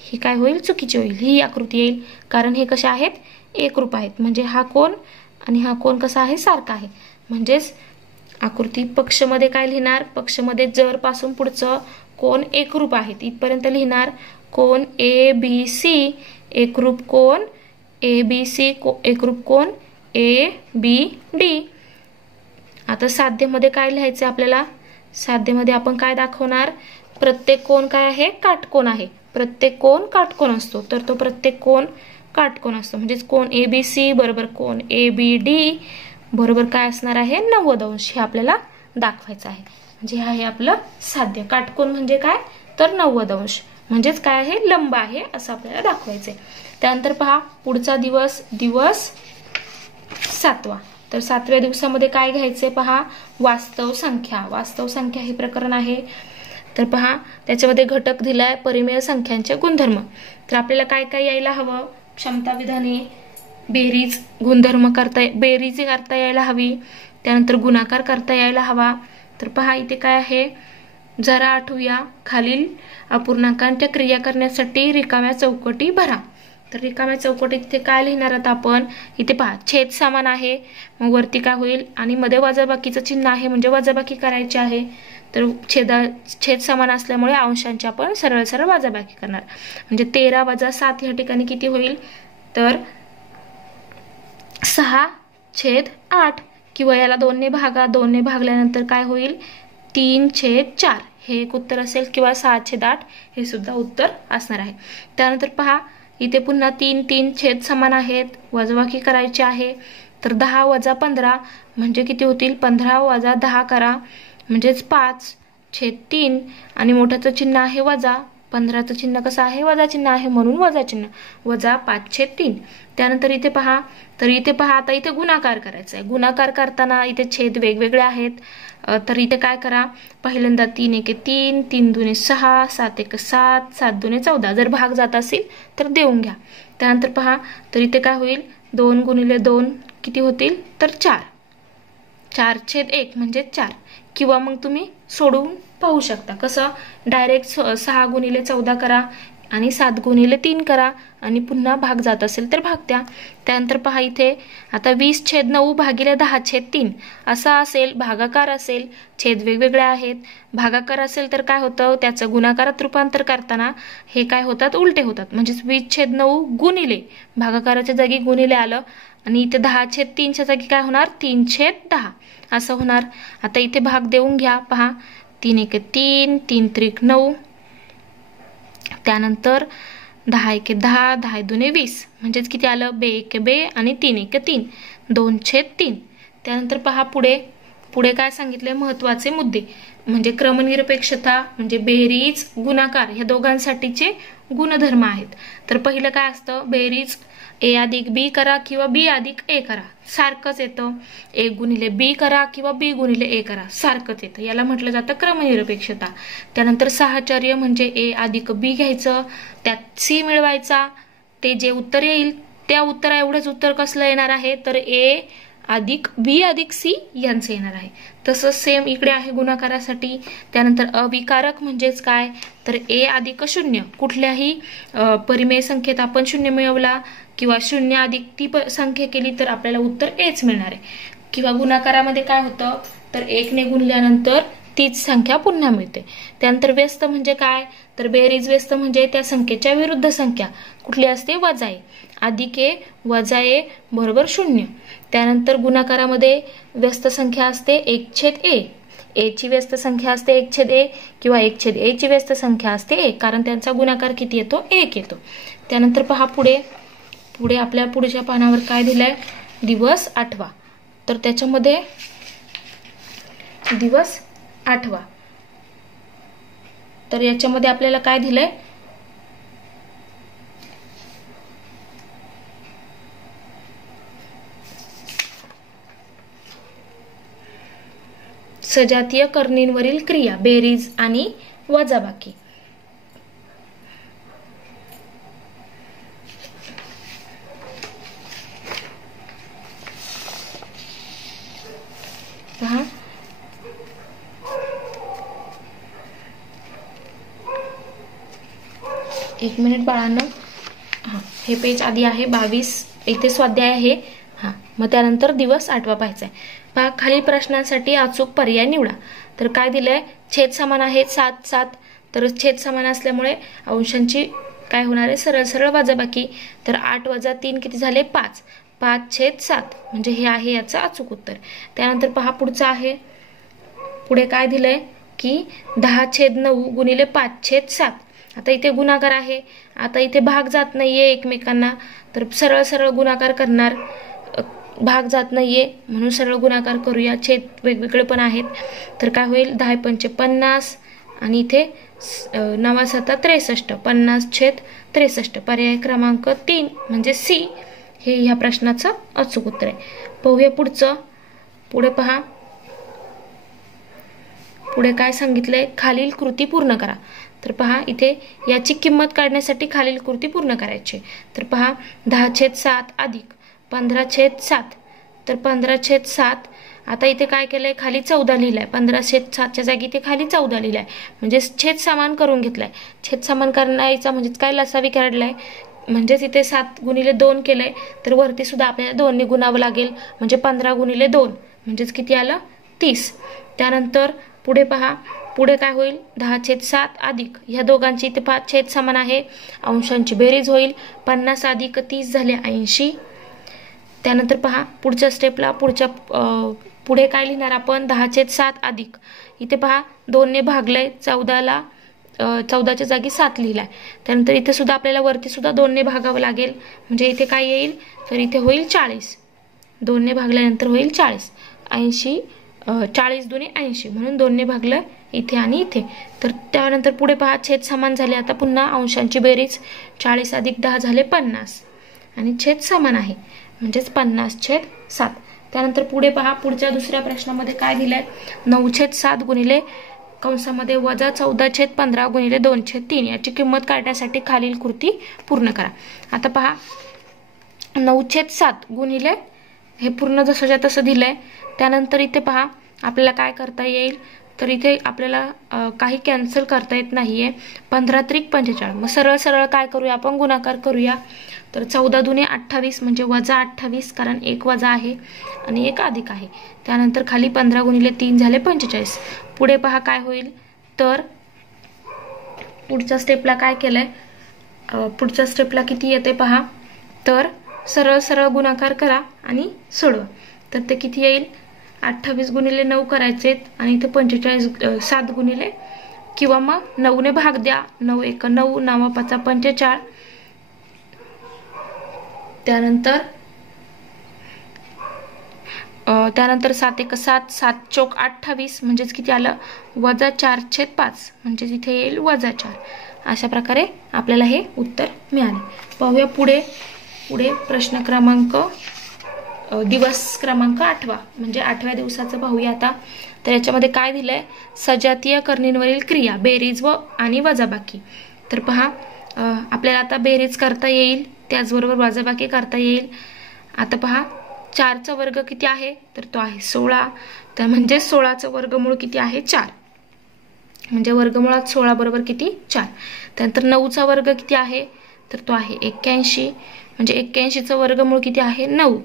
ही काय होईल चुकीची होईल, ही आकृती येईल कारण हे कशा आहेत एकरूप आहेत. म्हणजे हा कोण आणि हा कोण कसा आहे सारखा आहे. म्हणजेच आकृती पक्षमध्ये काय लिहिणार, पक्षमध्ये जर पासून पुढचं कोण एकरूप आहेत इथपर्यंत लिहिणार. कोण ABC एकरूप कोण ABC एकरूप कोण ABD. आता साध्यमध्ये काय लिहायचं आपल्याला, साध्यमध्ये आपण काय दाखवणार, प्रत्येक कोण काय आहे काटकोन आहे. प्रत्येक कोण काटकोन असतो तर तो प्रत्येक कोण काटकोन असतो. म्हणजेच कोण ABC बरोबर कोण ABD बरोबर काय असणार आहे 90 अंश हे आपल्याला दाखवायचं आहे. म्हणजे हा आहे आपलं साध्य. काटकोन म्हणजे काय तर 90 अंश म्हणजेच काय आहे लंब आहे असं आपल्याला दाखवायचंय. त्यानंतर पहा पुढचा दिवस 7वा. तर 7व्या दिवसामध्ये काय घ्यायचंय पहा, वास्तव संख्या हे प्रकरण आहे. तर पहा त्याच्यामध्ये घटक दिलाय परिमेय संख्यांचे गुणधर्म. तर आपल्याला काय काय यायला हवं, क्षमता विधाने, बेरीज करता यायला हवी. त्यानंतर गुणाकार करता यायला हवा. तर पहा इथे काय आहे जरा आठवूया, खालील अपूर्णांकांच्या क्रिया करण्यासाठी रिकाम्या चौकटी भरा. तर रिकाम्या चौकटीत इथे काय लिहिणार आहोत आपण? इथे पहा, छेद समान आहे, मग वरती काय होईल आणि मध्ये वजाबाकीचं चिन्ह आहे म्हणजे वजाबाकी करायची आहे. तर छेद समान असल्यामुळे अंशांची आपण सरळ सरळ वजाबाकी करणार. म्हणजे 13 - 7 या ठिकाणी किती होईल? तर 6/8 किंवा याला 2 ने भागा. 2 ने भागल्यानंतर काय होईल? 3/4 हे एक उत्तर असेल किंवा 6/8 हे सुद्धा उत्तर असणार आहे. त्यानंतर पहा, इथे पुन्हा 3 छेद समान आहेत, वजाबाकी करायची आहे. तर 10 - 15 म्हणजे किती होतील? 15 - 10 करा म्हणजेच 5/3 आणि मोठ्याचं चिन्ह आहे वजा. 15चं चिन्ह कसं आहे? वजा चिन्ह आहे म्हणून वजा चिन्ह, वजा 5/3. त्यानंतर इथे पहा, तर इथे पहा आता इथे गुणाकार करायचा आहे. गुणाकार करताना इथे छेद वेगवेगळे आहेत. तर इथे काय करा? पहिल्यांदा 3 × 1 = 3, 3 × 2 = 6, 7 × 1 = 7, 7 × 2 = 14. जर भाग जात असेल तर देऊन घ्या. त्यानंतर पहा, तर इथे काय होईल? 2 × 2 किती होतील? तर 4. 4/1 म्हणजे 4. किंवा मग तुम्ही सोडवून पाहू शकता. कसं? डायरेक्ट 6 × 14 करा आणि 7 × 3 करा आणि पुन्हा भाग जात असेल तर भाग द्या. त्यानंतर पहा, इथे आता 20/9 / 10/3 असा असेल. भागाकार असेल, छेद वेगवेगळे आहेत. भागाकार असेल तर काय होतं? त्याचं गुणाकारात रूपांतर करताना हे काय होतात? उलटे होतात. म्हणजेच 20/9 गुणिले, भागाकाराच्या जागी गुणिले आलं आणि इथे 10/3च्या जागी काय होणार? 3/10 असं होणार. आता इथे भाग देऊन घ्या. पहा, 3 × 1 = 3, 3 × 3 = 9. त्यानंतर 10 × 1 = 10, 10 × 2 = 20 म्हणजेच किती आलं? 2 × 1 = 2 आणि 3 × 1 = 3, 2/3. त्यानंतर पहा पुढे काय सांगितले? महत्वाचे मुद्दे म्हणजे क्रमनिरपेक्षता म्हणजे बेरीज गुणाकार ह्या दोघांसाठीचे गुणधर्म आहेत. तर पहिलं काय असतं? बेरीज A + B करा किंवा B + A करा, सारखंच येतं. A × B करा किंवा B × A करा, सारखंच येतं. याला म्हटलं जातं क्रमनिरपेक्षता. त्यानंतर साहचर्य म्हणजे A + B घ्यायचं, त्यात C मिळवायचा. ते जे उत्तर येईल त्या उत्तरा एवढंच उत्तर कसलं येणार आहे? तर A + B + C यांचं येणार आहे. तसंच सेम इकडे आहे गुणाकारासाठी. त्यानंतर अविकारक म्हणजेच काय? तर A + 0 कुठल्याही परिमेय संख्येत आपण 0 मिळवला किंवा 0 + ती संख्या केली तर आपल्याला उत्तर Aच मिळणार आहे. किंवा गुणाकारामध्ये काय होतं? तर 1 ने गुणल्यानंतर तीच संख्या पुन्हा मिळते. त्यानंतर व्यस्त म्हणजे काय? तर बेरीज व्यस्त म्हणजे त्या संख्येच्या विरुद्ध संख्या कुठली असते? वजा A. + A वजा A बरोबर 0. त्यानंतर गुणाकारामध्ये व्यस्त संख्या असते 1/A. A ची व्यस्त संख्या असते 1/A किंवा 1/A ची व्यस्त संख्या असते 1, कारण त्यांचा गुणाकार किती येतो? 1 येतो. त्यानंतर पहा पुढे आपल्या पुढच्या पानावर काय दिलंय? दिवस आठवा. तर त्याच्यामध्ये दिवस आठवा, तर याच्यामध्ये आपल्याला काय दिलंय? सजातीय करणींवरील क्रिया, बेरीज आणि वजाबाकी. पहा, एक मिनिट बाळांनो. हे पेज आधी आहे 22, इथे स्वाध्याय आहे. मग त्यानंतर दिवस आठवा पाहायचा आहे. पहा, खालील प्रश्नांसाठी अचूक पर्याय निवडा. तर काय दिलंय? छेद समान आहेत 7/7. तर छेद समान असल्यामुळे अंशांची काय होणार आहे? सरळ सरळ वजाबाकी. तर 8 - 3 किती झाले? 5. 5/7 म्हणजे हे आहे याचं अचूक उत्तर. त्यानंतर पहा पुढचं आहे. पुढे काय दिलंय? की 10/9 गुणिले 5/7. आता इथे गुणाकार आहे. आता इथे भाग जात नाहीये एकमेकांना, तर सरळ सरळ गुणाकार करणार. भाग जात नाहीये म्हणून सरळ गुणाकार करूया. छेद वेगवेगळे पण आहेत. तर काय होईल? 10 × 5 = 50 आणि इथे 9 × 7 = 63. 50/63. पर्याय क्रमांक 3 म्हणजे C हे ह्या प्रश्नाचं अचूक उत्तर आहे. पाहूया पुढचं. पुढे पहा, पुढे काय सांगितलंय? खालील कृती पूर्ण करा. तर पहा, इथे याची किंमत काढण्यासाठी खालील कृती पूर्ण करायची. तर पहा, 10/7 + 15/7. तर 15/7 आता इथे काय केलंय, खाली 14 लिहिलंय, 15/7च्या जागी इथे खाली 14 लिहिलंय, म्हणजे छेद समान करून घेतलाय. छेद समान करायचा म्हणजेच काय, लसावी काढलाय, म्हणजेच इथे 7×2 केलंय, तर वरती सुद्धा आपल्याला 2 ने गुणावं लागेल, म्हणजे 15×2 म्हणजेच किती आलं, 30. त्यानंतर पुढे पहा, पुढे काय होईल, 10/7 अधिक ह्या दोघांची इथे पहा छेद समान आहे, अंशांची बेरीज होईल, 50 अधिक 30 झाले 80. त्यानंतर पहा पुढच्या स्टेपला, पुढे काय लिहिणार आपण, 10/7 अधिक, इथे पहा 2 ने भागलंय, 14ला 14च्या जागी 7 लिहिलाय. त्यानंतर इथे सुद्धा आपल्याला वरती सुद्धा 2 ने भागावं लागेल, म्हणजे इथे काय येईल, तर इथे होईल 40. 2 ने भागल्यानंतर होईल 40. 80 40 दुणे 80, म्हणून 2 ने भागलं इथे आणि इथे. तर त्यानंतर पुढे पहा छेद समान झाले. आता पुन्हा अंशांची बेरीज, 40 अधिक 10 झाले 50 आणि छेद समान आहे, म्हणजेच 50/7. त्यानंतर पुढे पहा, पुढच्या दुसऱ्या प्रश्नामध्ये काय दिलंय, 9/7 गुणिले कंसामध्ये वजा 14/15 गुणिले 2/3 याची किंमत काढण्यासाठी खालील कृती पूर्ण करा. आता पहा 9/7 गुणिले हे पूर्ण जसंच्या तसं दिलंय. त्यानंतर इथे पहा आपल्याला काय करता येईल, तर इथे आपल्याला काही कॅन्सल करता येत नाहीये. 15×3 = 45. मग सरळ सरळ काय करूया आपण, गुणाकार करूया. तर 14 दुणे 28 म्हणजे वजा 28, कारण 1 वजा आहे आणि 1 अधिक आहे. त्यानंतर खाली 15×3 झाले 45. पुढे पहा काय होईल, तर पुढच्या स्टेपला काय केलंय, पुढच्या स्टेपला किती येते पहा, तर सरळ सरळ गुणाकार करा आणि सोडवा. तर ते किती येईल, 28 गुणिले 9 करायचे आणि इथे 45 7 गुणिले, किंवा मग 9 ने भाग द्या, 9 × 9 9 × 5 = 45. त्यानंतर 7 × 7 7 × 28 म्हणजेच किती आलं, वजा 4/5 म्हणजेच इथे येईल वजा 4. अशा प्रकारे आपल्याला हे उत्तर मिळाले. पाहूया पुढे प्रश्न क्रमांक दिवस क्रमांक 8 म्हणजे 8व्या दिवसाचं पाहूया आता. तर याच्यामध्ये काय दिलंय, सजातीय करणींवरील क्रिया, बेरीज आणि वजाबाकी. तर पहा आपल्याला आता बेरीज करता येईल, त्याचबरोबर वजाबाकी करता येईल. आता पहा 4चा वर्ग किती आहे, तर तो आहे 16. तर म्हणजे 16चं वर्गमूळ किती आहे, 4. म्हणजे वर्गमुळात 16 बरोबर किती, 4. त्यानंतर 9चा वर्ग किती आहे, तर तो आहे 81. म्हणजे 81चं वर्गमूळ किती आहे, 9.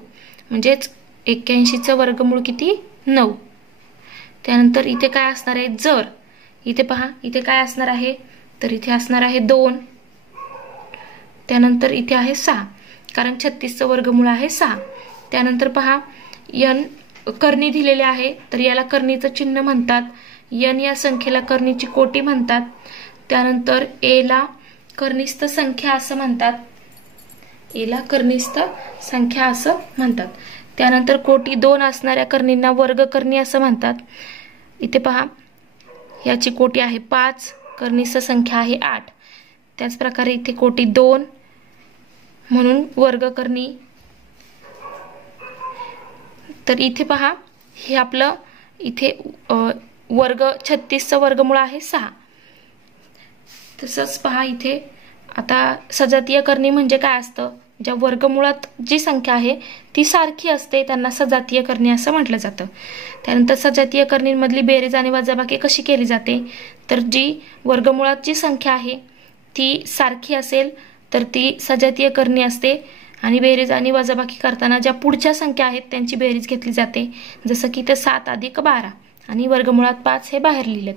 म्हणजेच 81चं वर्गमूळ किती, 9. त्यानंतर इथे काय असणार आहे, जर इथे पहा इथे काय असणार आहे, तर इथे असणार आहे 2. त्यानंतर इथे आहे 6, कारण 36चं वर्गमूळ आहे 6. त्यानंतर पहा n कर्णी दिलेले आहे, तर याला कर्णीचं चिन्ह म्हणतात. n या संख्येला कर्णीची कोटी म्हणतात. त्यानंतर a ला कर्णिस्थ संख्या असं म्हणतात. याला कर्णिस्थ संख्या असं म्हणतात. त्यानंतर कोटी 2 असणाऱ्या कर्णींना वर्गकर्णी असं म्हणतात. इथे पहा याची कोटी आहे 5, कर्णिस्थ संख्या आहे 8. त्याच प्रकारे इथे कोटी 2 म्हणून वर्गकर्णी. तर इथे पहा हे आपलं इथे वर्ग 36चं वर्गमूळ आहे 6. तसंच पहा इथे आता सजातीय करणी म्हणजे काय असतं, ज्या वर्गमुळात जी संख्या आहे ती सारखी असते त्यांना सजातीय करणी असं म्हटलं जातं. त्यानंतर सजातीय करणींमधली बेरीज आणि वजाबाकी कशी केली जाते, तर जी वर्गमुळात जी संख्या आहे ती सारखी असेल तर ती सजातीय करणी असते, आणि बेरीज आणि वजाबाकी करताना ज्या पुढच्या संख्या आहेत त्यांची बेरीज घेतली जाते. जसं की ते 7 अधिक 12 आणि वर्गमुळात 5 हे बाहेर लिहिलेत.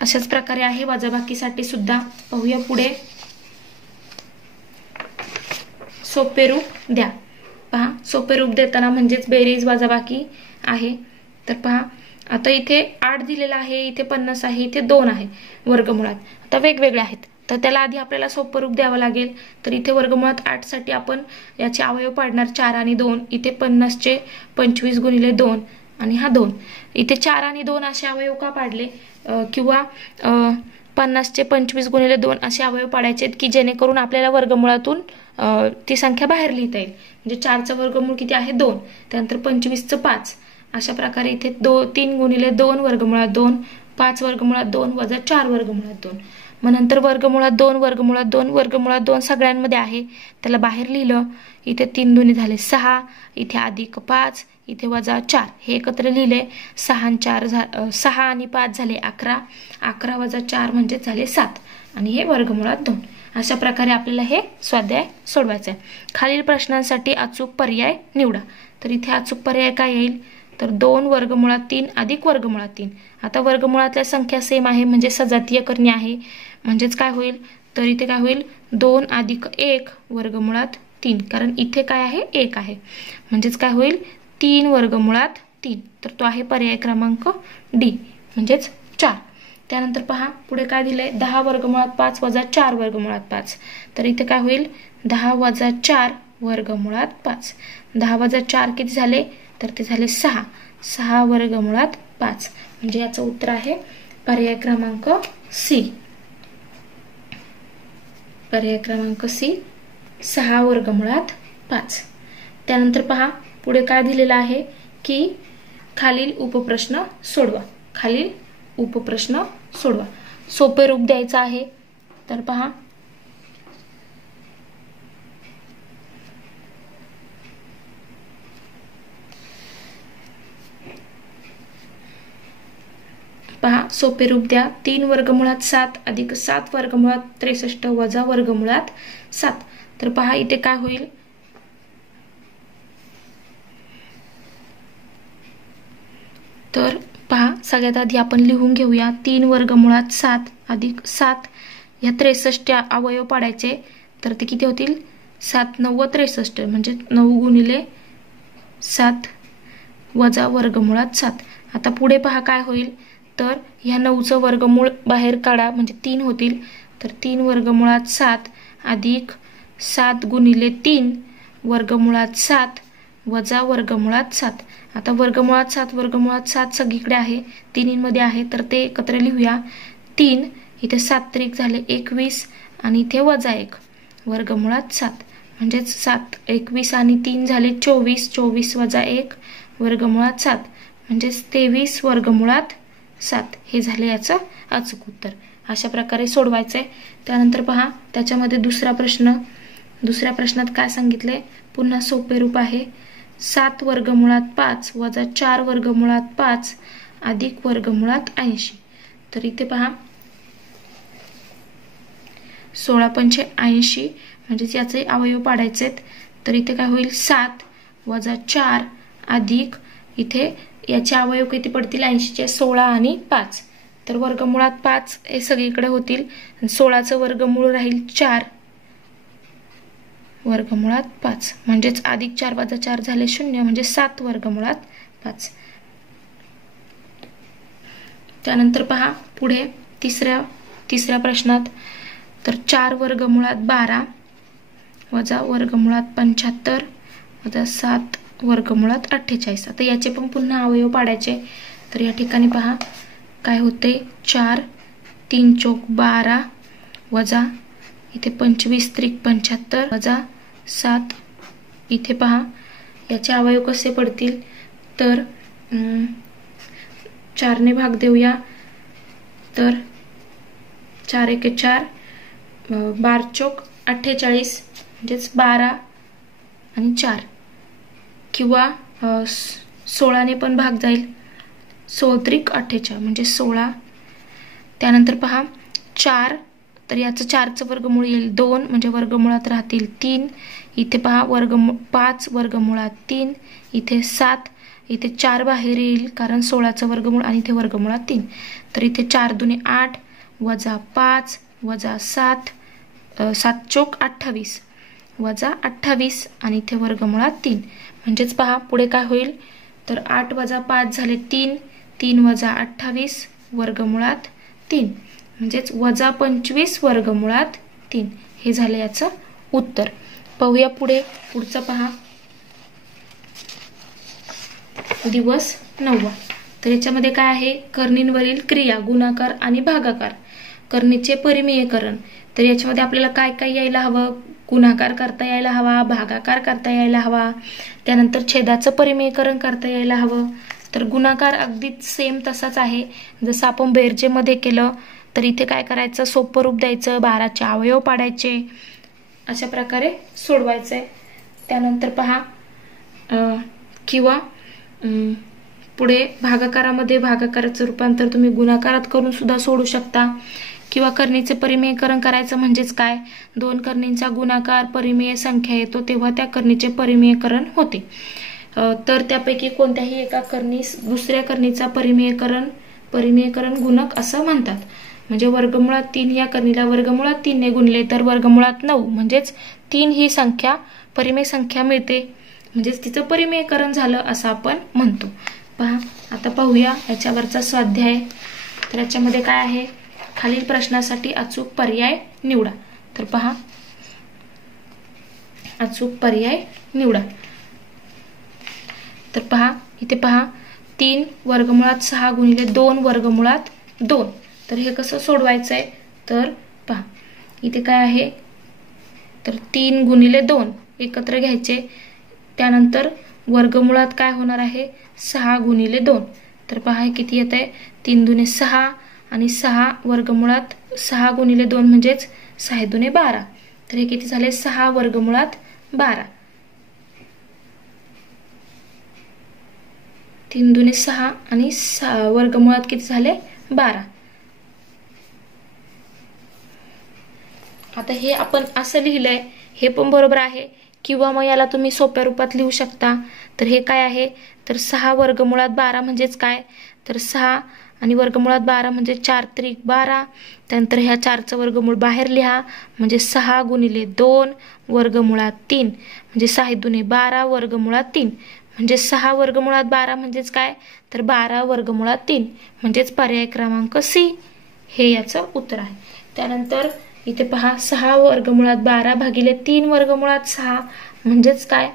अशाच प्रकारे आहे वजाबाकीसाठी सुद्धा. पाहूया पुढे, सोपे रूप द्या. पहा सोपे रूप देताना म्हणजेच बेरीज वजाबाकी आहे. तर पहा आता इथे 8 दिलेला आहे, इथे 50 आहे, इथे 2 आहे वर्गमुळात. आता वेगवेगळे आहेत तर त्याला आधी आपल्याला सोपं रूप द्यावं लागेल. तर इथे वर्गमुळात 8 साठी आपण याचे अवयव पाडणार 4 आणि 2. इथे 50चे 25 गुणिले 2 आणि हा 2. इथे 4 आणि 2 असे अवयव का पाडले, किंवा 50चे 25 गुणिले 2 असे अवयव पाडायचे की जेणेकरून आपल्याला वर्गमुळातून ती संख्या बाहेर लिहिता येईल. म्हणजे 4चं वर्गमूळ किती आहे 2, त्यानंतर 25चं 5. अशा प्रकारे इथे 3 गुणिले 2 वर्गमुळात 2, 5 वर्गमुळात 2 वजा 4 वर्गमुळात 2. मग नंतर वर्गमुळात 2 वर्गमुळात 2 वर्गमुळात 2 सगळ्यांमध्ये आहे, त्याला बाहेर लिहिलं. इथे 3 दुणे झाले 6, इथे अधिक 5, इथे वजा 4 हे एकत्र लिहिले. 6 आणि 4 6 आणि 5 झाले 11. 11 वजा 4 म्हणजे झाले 7 आणि हे वर्गमुळात 2. अशा प्रकारे आपल्याला हे स्वाध्याय सोडवायचं आहे. खालील प्रश्नांसाठी अचूक पर्याय निवडा. तर इथे अचूक पर्याय काय येईल तर 2 वर्गमुळात 3 अधिक वर्गमुळात 3. आता वर्गमुळातल्या संख्या सेम आहे म्हणजे सजातीय करणे आहे. म्हणजेच काय होईल तर इथे काय होईल 2 अधिक 1 वर्गमुळात 3. कारण इथे काय आहे 1 आहे. म्हणजेच काय होईल 3 वर्गमुळात 3. तर तो आहे पर्याय क्रमांक डी म्हणजेच 4. त्यानंतर पहा पुढे काय दिलंय 10 वर्गमुळात 5 वजा 4 वर्गमुळात 5. तर इथे काय होईल 10 वजा 4 वर्गमुळात 5. 10 वजा 4 किती झाले तर ते झाले 6. 6 वर्गमुळात 5 म्हणजे याचं उत्तर आहे पर्याय क्रमांक सी. पर्याय क्रमांक सी 6 वर्गमुळात 5. त्यानंतर पहा पुढे काय दिलेलं आहे की खालील उपप्रश्न सोडवा. खालील उपप्रश्न सोडवा. सोपे रूप द्यायचं आहे. तर पहा सोपे रूप द्या. 3 वर्गमुळात 7 अधिक 7 वर्गमुळात 63 वजा वर्गमुळात 7. तर पहा इथे काय होईल तर पहा सगळ्यात आधी आपण लिहून घेऊया 3 वर्गमुळात 7 अधिक 7 ह्या 63 अवयव पाडायचे. तर ते किती होतील 7 9 63 म्हणजे 9 गुणिले 7 वजा वर्गमुळात 7. आता पुढे पहा काय होईल तर ह्या 9चं वर्गमूळ बाहेर काढा म्हणजे 3 होतील. तर 3 वर्गमुळात 7 अधिक 7 गुणिले 3 वर्गमुळात 7 वजा वर्गमुळात 7. आता वर्गमुळात 7 सगळीकडे आहे तिन्हीमध्ये आहे तर ते एकत्र लिहूया. 3 इथे 7 त्रिक झाले 21 आणि इथे वजा 1 वर्गमुळात 7 म्हणजेच 7 21 आणि 3 झाले 24. 24 वजा 1 वर्गमुळात 7 म्हणजेच 23 वर्गमुळात 7 हे झाले याचं अचूक उत्तर. अशा प्रकारे सोडवायचंय. त्यानंतर पहा त्याच्यामध्ये दुसरा प्रश्न. दुसऱ्या प्रश्नात काय सांगितले पुन्हा सोपे रूप आहे. 7 वर्गमुळात 5 वजा 4 वर्गमुळात 5 अधिक वर्गमुळात 80. तर इथे पहा 16 पंचे 80 म्हणजेच याचे अवयव पाडायचे. तर इथे काय होईल 7 वजा 4 अधिक इथे याचे अवयव किती पडतील 80चे 16 आणि 5. तर वर्गमुळात 5 हे सगळीकडे होतील. 16चं वर्गमूळ राहील 4 वर्गमुळात 5 म्हणजेच अधिक 4 वजा 4 झाले 0 म्हणजे 7 वर्गमुळात 5. त्यानंतर पहा पुढे तिसऱ्या प्रश्नात. तर 4 वर्गमुळात 12 वजा वर्गमुळात 75 वजा 7 वर्गमुळात 48. आता याचे पण पुन्हा अवयव पाडायचे. तर या ठिकाणी पहा काय होते 4 3 चौक 12 वजा इथे 25 त्रिक 75 वजा 7. इथे पहा याचे अवयव कसे पडतील तर 4 ने भाग देऊया. तर 4 एके 4 12 चौक 48 म्हणजेच 12 आणि 4 किंवा 16 ने पण भाग जाईल. 16 त्रिक 48 म्हणजे 16. त्यानंतर पहा 4 तर याचं 4चं वर्गमूळ येईल 2 म्हणजे वर्गमुळात राहतील 3. इथे पहा 5 वर्गमुळात 3 इथे 7 इथे 4 बाहेर येईल कारण 16चं वर्गमूळ आणि इथे वर्गमुळात 3. तर इथे 4 दुने 8 वजा 5 वजा 7 7 चौक 28 वजा 28 आणि इथे वर्गमुळात 3 म्हणजेच पहा पुढे काय होईल तर 8 वजा 5 झाले 3 3 वजा 28 वर्गमुळात 3 म्हणजेच वजा 25 वर्गमुळात 3 हे झाले याचं उत्तर. पाहूया पुढचं पहा दिवस 9. तर याच्यामध्ये काय आहे कर्णींवरील क्रिया गुणाकार आणि भागाकार करणीचे परिमेयकरण. तर याच्यामध्ये आपल्याला काय काय यायला हवं गुणाकार करता यायला हवा भागाकार करता यायला हवा त्यानंतर छेदाचं परिमेयकरण करता यायला हवं. तर गुणाकार अगदी सेम तसाच आहे जसं आपण बेरजेमध्ये केलं. तर इथे काय करायचं सोपं रूप द्यायचं 12चे अवयव पाडायचे अशा प्रकारे सोडवायचंय. त्यानंतर पहा किंवा पुढे भागाकारामध्ये भागाकाराचं रूपांतर तुम्ही गुणाकारात करून सुद्धा सोडू शकता, किंवा करणीचे परिमेयकरण करायचं म्हणजेच काय, दोन करणींचा गुणाकार परिमेय संख्या येतो तेव्हा त्या करणीचे परिमेयकरण होते. तर त्यापैकी कोणत्याही एका करणीस दुसऱ्या करणीचा परिमेयकरण गुणक असं म्हणतात. म्हणजे वर्गमुळात 3 या करणीला वर्गमुळात 3 ने गुणले तर वर्गमुळात 9 म्हणजेच 3 ही संख्या परिमेय संख्या मिळते, म्हणजेच तिचं परिमेयकरण झालं असं आपण म्हणतो. पहा आता पाहूया याच्यावरचा स्वाध्याय. तर याच्यामध्ये काय आहे, खालील प्रश्नासाठी अचूक पर्याय निवडा. तर पहा अचूक पर्याय निवडा. तर पहा इथे पहा 3 वर्गमुळात 6 गुणिले 2 वर्गमुळात 2. तर हे कसं सोडवायचं आहे, तर पहा इथे काय आहे, तर 3 गुणिले 2 एकत्र घ्यायचे, त्यानंतर वर्गमुळात काय होणार आहे 6 गुणिले 2. तर पहा हे किती येत आहे, 3 दुने 6 आणि 6 वर्गमुळात 6 गुणिले 2 म्हणजेच 6 दुने 12. तर हे किती झाले 6 वर्गमुळात 12. 3 दुने 6 आणि 6 वर्गमुळात किती झाले 12. आता हे आपण असं लिहिलंय, हे पण बरोबर आहे, किंवा मग याला तुम्ही सोप्या रूपात लिहू शकता. तर हे काय आहे, तर 6 वर्गमुळात 12 म्हणजेच काय, तर 6 आणि वर्गमुळात 12 म्हणजे 4 त्रिक 12. त्यानंतर ह्या 4चं वर्गमूळ बाहेर लिहा, म्हणजे 6 गुणिले 2 वर्गमुळात 3 म्हणजे 6 दुने 12 वर्गमुळात 3 म्हणजे 6 वर्गमुळात 12 म्हणजेच काय, तर 12 वर्गमुळात 3 म्हणजेच पर्याय क्रमांक सी हे याचं उत्तर आहे. त्यानंतर इथे पहा 6 वर्गमुळात 12 भागिले 3 वर्गमुळात 6 म्हणजेच काय,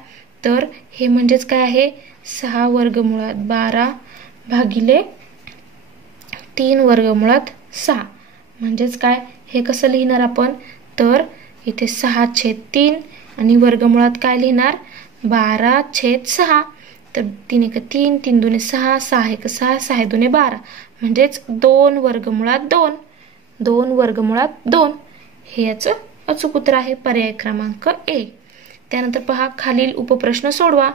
तर हे म्हणजेच काय आहे 6 वर्गमुळात 12 भागिले 3 वर्गमुळात 6 म्हणजेच काय, हे कसं लिहिणार आपण, तर इथे 6/3 आणि वर्गमुळात काय लिहिणार 12/6. तर 3 1 3, 3 2 6, 6 1 6, 6 2 12 म्हणजेच 2 वर्गमुळात 2, 2 वर्गमुळात 2 हे याचं अचूक उत्तर आहे, पर्याय क्रमांक ए. त्यानंतर पहा खालील उपप्रश्न सोडवा.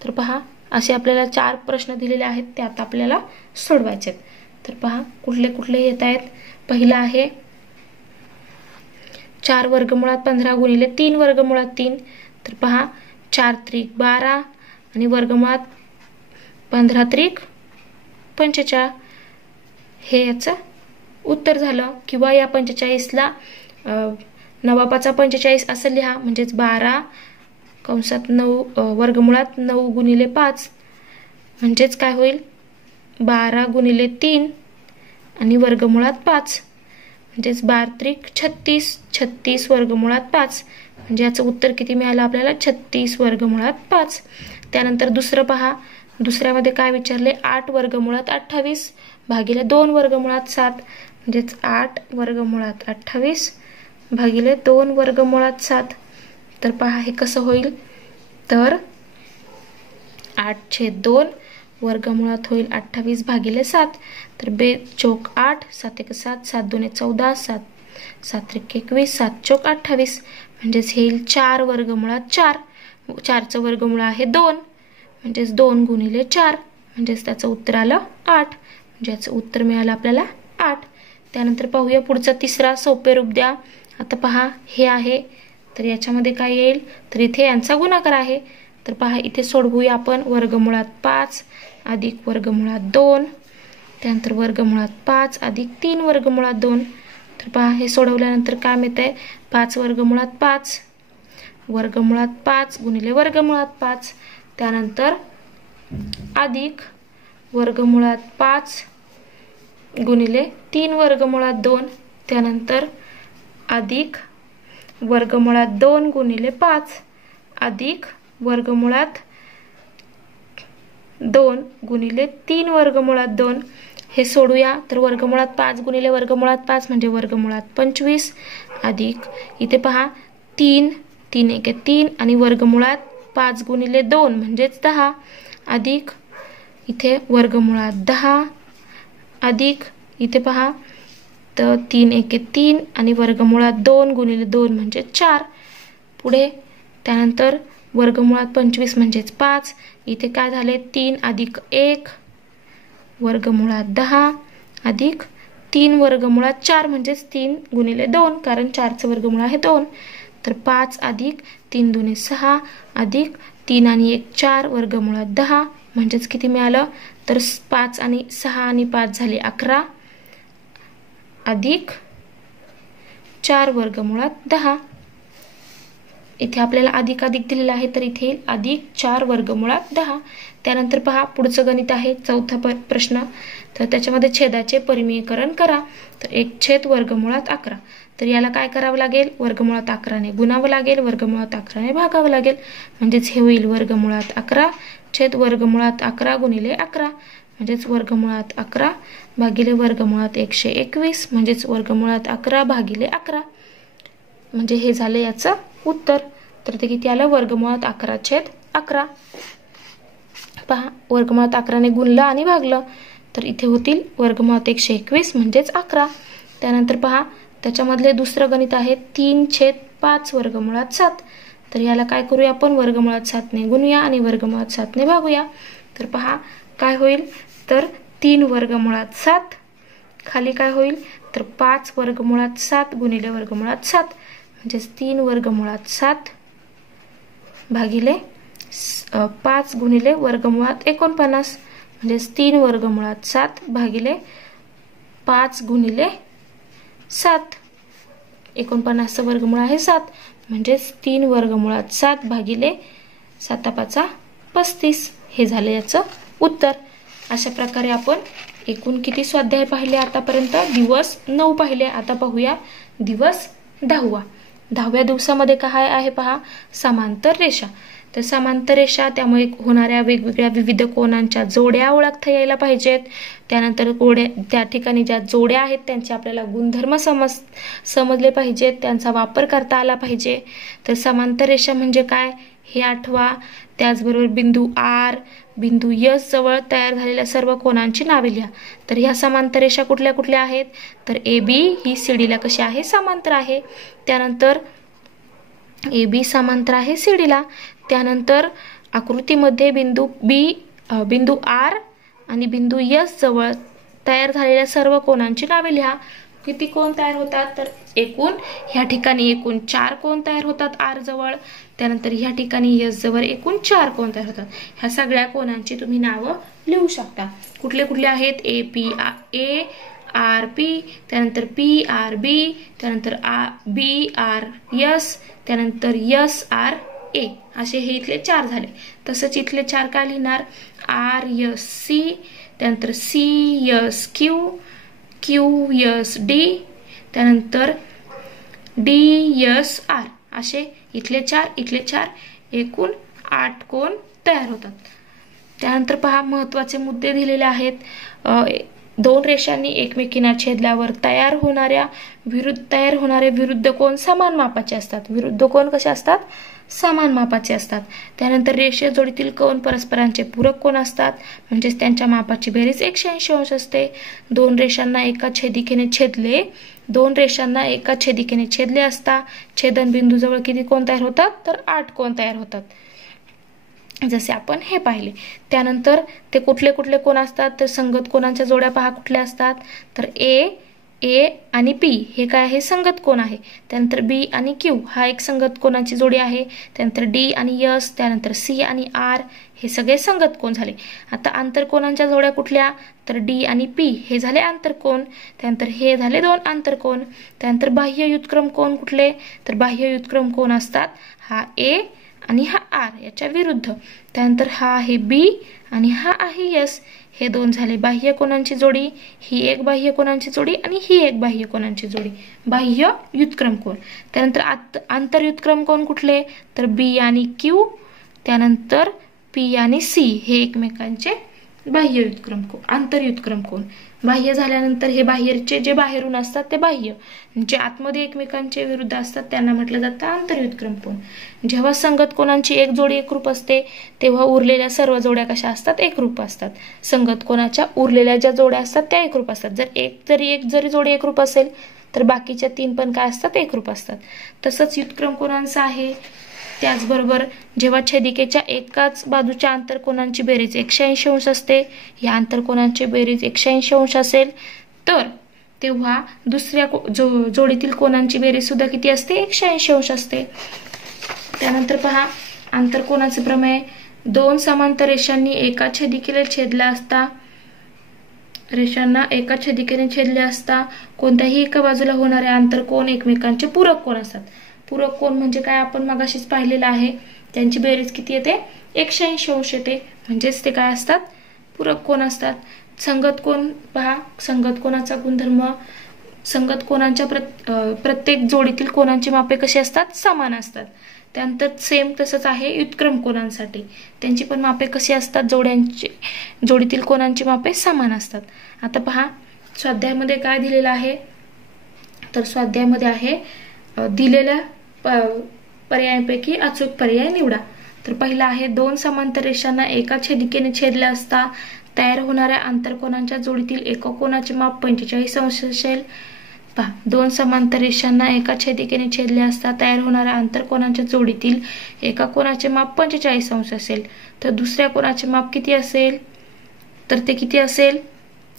तर पहा असे आपल्याला 4 प्रश्न दिलेले आहेत, ते आता आपल्याला सोडवायचे आहेत. तर पहा कुठले कुठले येत आहेत. पहिला आहे 4 वर्गमुळात 15 गुणिले 3 वर्गमुळात 3. तर पहा 4 त्रिक 12 आणि वर्गमुळात 15 त्रिक 45 हे याचं उत्तर झालं. किंवा या 45ला 9 45 असं लिहा, म्हणजेच 12 कंसात 9 वर्गमुळात 9 गुणिले 5 म्हणजेच काय होईल 12 गुणिले 3 आणि वर्गमुळात 5 म्हणजेच 12 त्रिक 36, 36 वर्गमुळात 5 म्हणजे याचं उत्तर किती मिळालं आपल्याला 36 वर्गमुळात 5. त्यानंतर दुसरं पहा, दुसऱ्यामध्ये काय विचारले 8 वर्गमुळात 28 भागिले 2 वर्गमुळात 7 म्हणजेच 8 वर्गमुळात 28 भागिले 2 वर्गमुळात 7. तर पहा हे कसं होईल, तर 8/2 वर्गमुळात होईल 28 भागिले 7. तर 2 चौक 8, 7 1 7, 7 2 14, 7 त्रिक 21, 7 चौक 28 म्हणजेच हे येईल 4 वर्गमुळात 4. 4चं वर्गमूळ आहे 2 म्हणजेच 2 गुणिले 4 म्हणजेच त्याचं उत्तर आलं 8. म्हणजे याचं उत्तर मिळालं आपल्याला 8. त्यानंतर पाहूया पुढचा तिसरा सोपे रूप द्या. आता पहा हे आहे, तर याच्यामध्ये काय येईल, तर इथे यांचा गुणाकार आहे. तर पहा इथे सोडवूया आपण वर्गमुळात 5 अधिक वर्गमुळात 2, त्यानंतर वर्गमुळात 5 अधिक 3 वर्गमुळात 2. तर पहा हे सोडवल्यानंतर काय मिळतंय 5 वर्गमुळात 5 वर्गमुळात 5 गुणिले वर्गमुळात 5, त्यानंतर अधिक वर्गमुळात 5 गुणिले 3 वर्गमुळात 2, त्यानंतर अधिक वर्गमुळात 2 गुणिले 5 अधिक वर्गमुळात 2 गुणिले 3 वर्गमुळात 2. हे सोडूया. तर वर्गमुळात 5 गुणिले वर्गमुळात 5 म्हणजे वर्गमुळात 25 अधिक इथे पहा 3 3 1 3 आणि वर्गमुळात 5 गुणिले 2 म्हणजेच 10 अधिक इथे वर्गमुळात 10 अधिक इथे पहा तर 3 1 3 आणि वर्गमुळात 2 गुणिले 2 म्हणजे 4. पुढे त्यानंतर वर्गमुळात 25 म्हणजेच 5. इथे काय झाले 3 अधिक 1 वर्गमुळात 10 अधिक 3 वर्गमुळात 4 म्हणजेच 3 गुणिले 2 कारण 4चं वर्गमूळ आहे 2. तर 5 अधिक 3 दुणे 6 अधिक 3 आणि 1 4 वर्गमुळात 10 म्हणजेच किती मिळालं तर 5 आणि 6 आणि 5 झाले 11 अधिक 4 वर्गमुळात 10. इथे आपल्याला अधिक अधिक दिलेला आहे तर इथे अधिक 4 वर्गमुळात 10. त्यानंतर पहा पुढचं गणित आहे चौथा प्रश्न. तर त्याच्यामध्ये छेदाचे परिमेयकरण करा. तर 1 वर्गमुळात 11. तर याला काय करावं लागेल वर्गमुळात 11 ने गुणावं लागेल वर्गमुळात 11 ने भागावं लागेल म्हणजेच हे होईल वर्गमुळात 11 छेद वर्गमुळात 11 गुणिले 11 म्हणजेच वर्गमुळात 11 भागिले वर्गमुळात 121 म्हणजेच वर्गमुळात 11 भागिले 11 म्हणजे हे झाले याचं उत्तर. तर ते किती आलं वर्गमुळात 11 छेद 11. पहा वर्गमुळात 11 ने गुणलं आणि भागलं तर इथे होतील वर्गमुळात 121 म्हणजेच 11. त्यानंतर पहा त्याच्यामधले दुसरं गणित आहे 3/5 वर्गमुळात 7. तर याला काय करूया आपण वर्गमुळात 7 ने गुणूया आणि वर्गमुळात 7 ने भागूया. तर पहा काय होईल तर 3 वर्गमुळात 7 खाली काय होईल तर 5 वर्गमुळात 7 गुणिले वर्गमुळात 7 म्हणजेच 3 वर्गमुळात 7 भागिले 5 गुणिले वर्गमुळात 49 म्हणजेच 3 वर्गमुळात 7 भागिले 5 गुणिले 7 49चं वर्गमूळ आहे 7 म्हणजेच 3 वर्गमुळात 7 भागिले 7×5 35 हे झाले याचं उत्तर. अशा प्रकारे आपण एकूण किती स्वाध्याय पाहिले आतापर्यंत दिवस 9 पाहिले. आता पाहूया दिवस 10वा. 10व्या दिवसामध्ये काय आहे पहा समांतर रेषा. तर समांतर रेषा त्यामुळे होणाऱ्या वेगवेगळ्या विविध कोनांच्या जोड्या ओळखता यायला पाहिजेत. त्यानंतर त्या ठिकाणी ज्या जोड्या आहेत त्यांचे आपल्याला गुणधर्म समजले पाहिजेत त्यांचा वापर करता आला पाहिजे. तर समांतर रेषा म्हणजे काय हे आठवा. त्याचबरोबर बिंदू R बिंदू S जवळ तयार झालेल्या सर्व कोनांची नावे लिहा. तर ह्या समांतर रेषा कुठल्या कुठल्या आहेत तर AB ही CD ला कशी आहे समांतर आहे. त्यानंतर AB समांतर आहे CD ला. त्यानंतर आकृतीमध्ये बिंदू R आणि बिंदू S जवळ तयार झालेल्या सर्व कोनांची नावे लिहा. किती कोन तयार होतात तर ह्या ठिकाणी एकूण 4 कोन तयार होतात R जवळ. त्यानंतर ह्या ठिकाणी S जवळ एकूण 4 कोन तयार होतात. ह्या सगळ्या कोनांची तुम्ही नावं लिहू शकता. कुठले कुठले आहेत ARP त्यानंतर PRB त्यानंतर BRS त्यानंतर SRA असे हे इथले 4 झाले. तसंच इथले 4 काय लिहिणार RSC त्यानंतर CSQ QSD त्यानंतर DSR असे इथले 4 एकूण 8 कोन तयार होतात. त्यानंतर पहा महत्त्वाचे मुद्दे दिलेले आहेत. 2 रेषांनी एकमेकींना छेदल्यावर तयार होणारे विरुद्ध कोन समान मापाचे असतात. विरुद्ध कोन कसे असतात समान मापाचे असतात. त्यानंतर रेषीय जोडीतील कोन परस्परांचे पूरक कोन असतात म्हणजेच त्यांच्या मापाची बेरीज 180 अंश असते. 2 रेषांना एका छेदिकेने छेदले असता छेदन बिंदू जवळ किती कोन तयार होतात तर 8 कोन तयार होतात जसे आपण हे पाहिले. त्यानंतर ते कुठले कुठले कोन असतात तर संगत कोनांच्या जोड्या पहा कुठल्या असतात तर A आणि P हे काय आहे संगत कोन आहे. त्यानंतर B आणि Q हा एक संगत कोनाची जोडी आहे. त्यानंतर D आणि S त्यानंतर C आणि R हे सगळे संगत कोन झाले. आता आंतरकोनांच्या जोड्या कुठल्या तर D आणि P हे झाले आंतरकोन. त्यानंतर हे झाले 2 आंतरकोन. त्यानंतर बाह्य व्युत्क्रम कोन कुठले तर बाह्य व्युत्क्रम कोन असतात हा A आणि हा R याच्या विरुद्ध. त्यानंतर हा आहे B आणि हा आहे S हे 2 झाले बाह्य कोनांची जोडी. ही एक बाह्य कोनांची जोडी आणि ही एक बाह्य कोनांची जोडी बाह्य व्युत्क्रम कोन. त्यानंतर आंतर व्युत्क्रम कोन कुठले तर B आणि Q त्यानंतर P आणि C हे एकमेकांचे बाह्य व्युत्क्रम कोन आंतर व्युत्क्रम कोन. बाह्य झाल्यानंतर हे बाहेरचे जे बाहेरून असतात ते बाह्य जे आतमध्ये एकमेकांचे विरुद्ध असतात त्यांना म्हटलं जातं आंतर व्युत्क्रम कोन. जेव्हा संगत कोनांची एक जोडी एकरूप असते तेव्हा उरलेल्या सर्व जोड्या कशा असतात एकरूप असतात. संगत कोनाच्या उरलेल्या ज्या जोड्या असतात त्या एकरूप असतात. जरी जोडी एकरूप असेल तर बाकीच्या 3 पण काय असतात एकरूप असतात. तसंच व्युत्क्रम कोनांचं आहे त्याचबरोबर जेव्हा छेदिकेच्या एकाच बाजूच्या आंतरकोनांची बेरीज 180 अंश असते, या आंतरकोनांची बेरीज 180 अंश असेल, तर तेव्हा दुसऱ्या जोडीतील कोनांची बेरीज सुद्धा किती असते? 180 अंश असते. त्यानंतर पहा आंतरकोनाचे प्रमेय. दोन समांतर रेषांनी एका छेदिकेला छेदले असता कोणत्याही एका बाजूला होणारे आंतरकोन एकमेकांचे पूरक कोन असतात. पूरक कोन म्हणजे काय? आपण मगाशीच पाहिलेलं आहे. त्यांची बेरीज किती येते? 180 अंश येते. म्हणजेच ते काय असतात? पूरक कोन असतात. संगत कोन पहा. संगत कोनाचा गुणधर्म, संगत कोनांच्या प्रत्येक जोडीतील कोनांची मापे कशी असतात? समान असतात. त्यानंतर सेम तसंच आहे व्युत्क्रम कोनांसाठी. त्यांची पण मापे कशी असतात? जोडीतील कोनांची मापे समान असतात. आता पहा स्वाध्यायामध्ये काय दिलेलं आहे? तर स्वाध्यायामध्ये आहे दिलेल्या पर्यायांपैकी अचूक पर्याय निवडा. तर पहिला आहे दोन समांतर रेषांना एका छेदिकेने छेदले असता तयार होणाऱ्या आंतरकोनांच्या जोडीतील एका कोनाचे माप 45 अंश असेल. पहा, दोन समांतर रेषांना एका छेदिकेने छेदले असता तयार होणाऱ्या आंतरकोनांच्या जोडीतील एका कोनाचे माप 45 अंश असेल, तर दुसऱ्या कोनाचे माप किती असेल? तर ते किती असेल?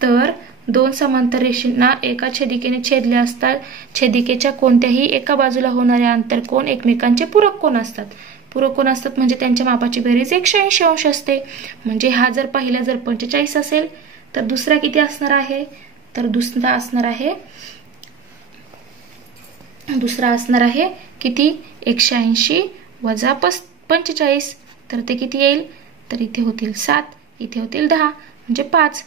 तर दोन समांतर रेषांना एका छेदिकेने छेदले असता छेदिकेच्या कोणत्याही एका बाजूला होणारे आंतरकोन एकमेकांचे पूरक कोन असतात. पूरक कोन असतात म्हणजे त्यांच्या मापाची बेरीज 180 अंश असते. म्हणजे हा जर पहिला जर 45 असेल तर दुसरा किती असणार आहे? तर दुसरा असणार आहे किती? 180 वजा 45. तर ते किती येईल? तर इथे होतील 7, इथे होतील 10, म्हणजे 5.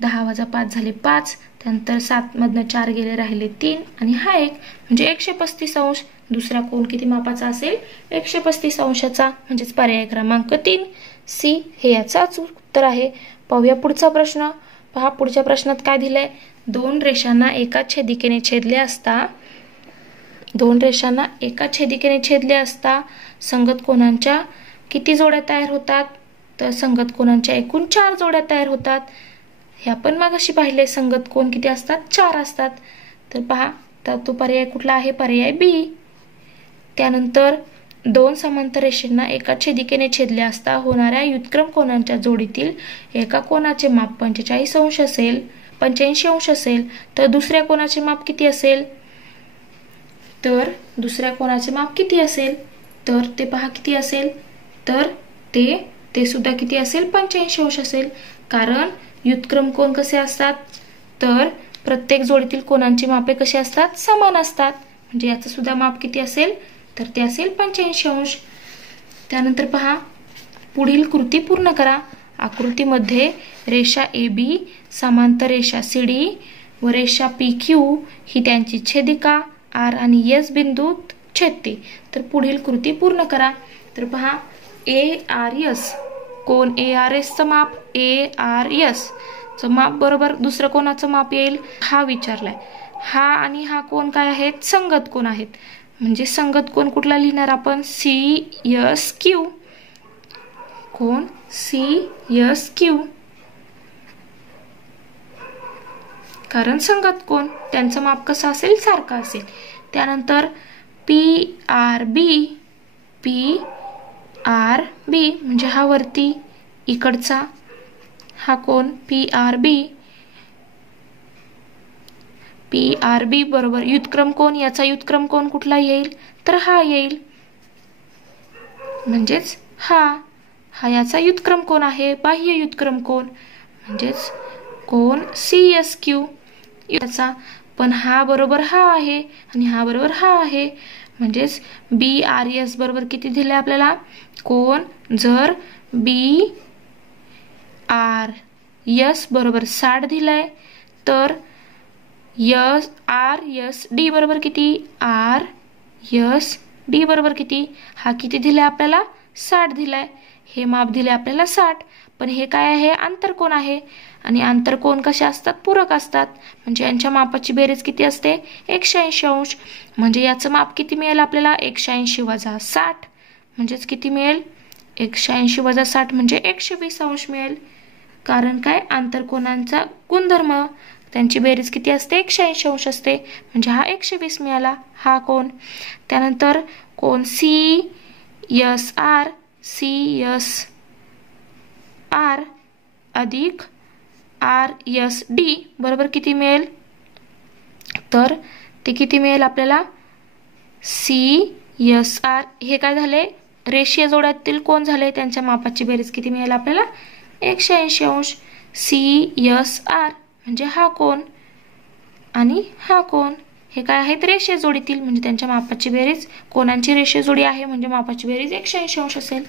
10 वजा 5 झाले 5. त्यानंतर 7 मधनं 4 गेले, राहिले 3 आणि हा 1 म्हणजे 135 अंश. दुसरा कोन किती मापाचा असेल? 135 अंशाचा. म्हणजेच पर्याय क्रमांक 3 सी हे याचं अचूक उत्तर आहे. पाहूया पुढचा प्रश्न. पहा पुढच्या प्रश्नात काय दिलंय? दोन रेषांना एका छेदिकेने छेदले असता संगत कोनांच्या किती जोड्या तयार होतात? तर संगत कोनांच्या एकूण 4 जोड्या तयार होतात. हे आपण मगाशी पाहिले. संगत कोन किती असतात? 4 असतात. तर पहा तर तो पर्याय कुठला आहे? पर्याय बी. त्यानंतर दोन समांतर रेषांना एका छेदिकेने छेदले असता होणाऱ्या व्युत्क्रम कोनांच्या जोडीतील एका कोनाचे माप 85 अंश असेल, तर दुसऱ्या कोनाचे माप किती असेल? तर दुसऱ्या कोनाचे माप किती असेल? तर ते पहा किती असेल? तर ते सुद्धा किती असेल? 85 अंश असेल. कारण व्युत्क्रम कोन कसे असतात? तर प्रत्येक जोडीतील कोनांची मापे कशी असतात? समान असतात. म्हणजे याचं सुद्धा माप किती असेल? तर ते असेल 85 अंश. त्यानंतर पहा पुढील कृती पूर्ण करा. आकृतीमध्ये रेषा AB समांतर रेषा CD व रेषा PQ ही त्यांची छेदिका R आणि S बिंदूत छेदते. तर पुढील कृती पूर्ण करा. तर पहा ARS कोण ARS चं माप ARS चं माप बरोबर दुसरं कोणाचं माप येईल? हा विचारलाय. हा आणि हा कोण काय आहेत? संगत कोण आहेत. म्हणजे संगत कोण कुठला लिहिणार आपण? CSQ. कोण? CSQ. कारण संगत कोण त्यांचं माप कसं असेल? सारखं असेल. त्यानंतर PRB म्हणजे हा वरती इकडचा हा कोण? PRB बरोबर व्युत्क्रम कोन. याचा व्युत्क्रम कोन कुठला येईल? तर हा येईल. म्हणजेच हा याचा व्युत्क्रम कोन आहे. बाह्य व्युत्क्रम कोन म्हणजेच कोन CSQ याचा. पण हा बरोबर हा आहे आणि हा बरोबर हा आहे. म्हणजेच BRS बरोबर किती दिले आपल्याला? कोन जर BRS बरोबर 60 दिलाय तर RSD बरोबर किती? RSD बरोबर किती? हा किती दिलाय आपल्याला? 60 दिलाय. हे माप दिले आपल्याला 60. पण हे काय आहे? आंतरकोन आहे. आणि आंतरकोन कसे असतात? पूरक असतात. म्हणजे यांच्या मापाची बेरीज किती असते? 180 अंश. म्हणजे याचं माप किती मिळेल आपल्याला? 180 वजा 60 म्हणजेच किती मिळेल? 180 वजा 60 म्हणजे 120 अंश मिळेल. कारण काय? आंतरकोनांचा गुणधर्म त्यांची बेरीज किती असते? 180 अंश असते. म्हणजे हा 120 मिळाला हा कोन. त्यानंतर कोन S R C S R अधिक आर यस डी बरोबर किती मिळेल? तर ते किती मिळेल आपल्याला? सी यस आर हे काय झाले? रेषीय जोड्यातील कोण झाले? त्यांच्या मापाची बेरीज किती मिळेल आपल्याला? 180 अंश. सी यस आर म्हणजे हा कोण आणि हा कोण हे काय आहेत? रेषीय जोडीतील, म्हणजे त्यांच्या मापाची बेरीज, कोणांची रेषीय जोडी आहे म्हणजे मापाची बेरीज 180 अंश असेल.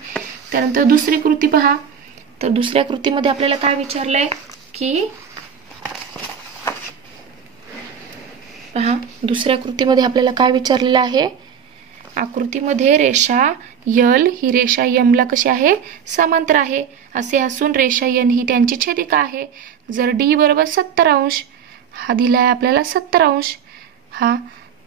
त्यानंतर दुसरी कृती पहा. तर दुसऱ्या कृतीमध्ये आपल्याला काय विचारलंय की पहा, दुसऱ्या कृतीमध्ये आपल्याला काय विचारलेलं आहे? आकृतीमध्ये रेषा यल ही रेषा यम ला कशी आहे? समांतर आहे असे असून रेषा यन ही त्यांची छेदिका आहे. जर डी बरोबर 70 अंश हा दिलाय आपल्याला 70 अंश हा,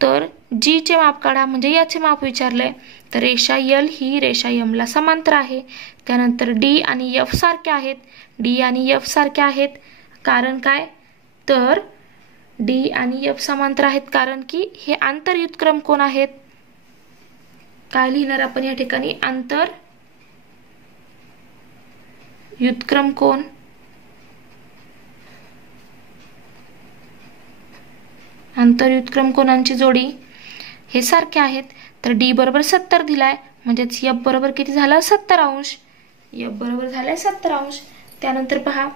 तर जी चे माप काढा म्हणजे याचे माप विचारलंय. तर रेषा यल ही रेषा यम ला समांतर आहे. त्यानंतर डी आणि एफ सारखे आहेत. डी आणि एफ सारखे आहेत कारण काय? तर डी आणि एफ समांतर आहेत कारण की हे आंतर युत्क्रम कोण आहेत? काय लिहिणार आपण या ठिकाणी? आंतर युत्क्रम कोण? आंतर युत्क्रम कोणांची जोडी हे सारखे आहेत. तर डी बरोबर 70 दिलाय म्हणजेच एफ बरोबर किती झालं? 70 अंश. एफ बरोबर झालाय 70 अंश. त्यानंतर पहा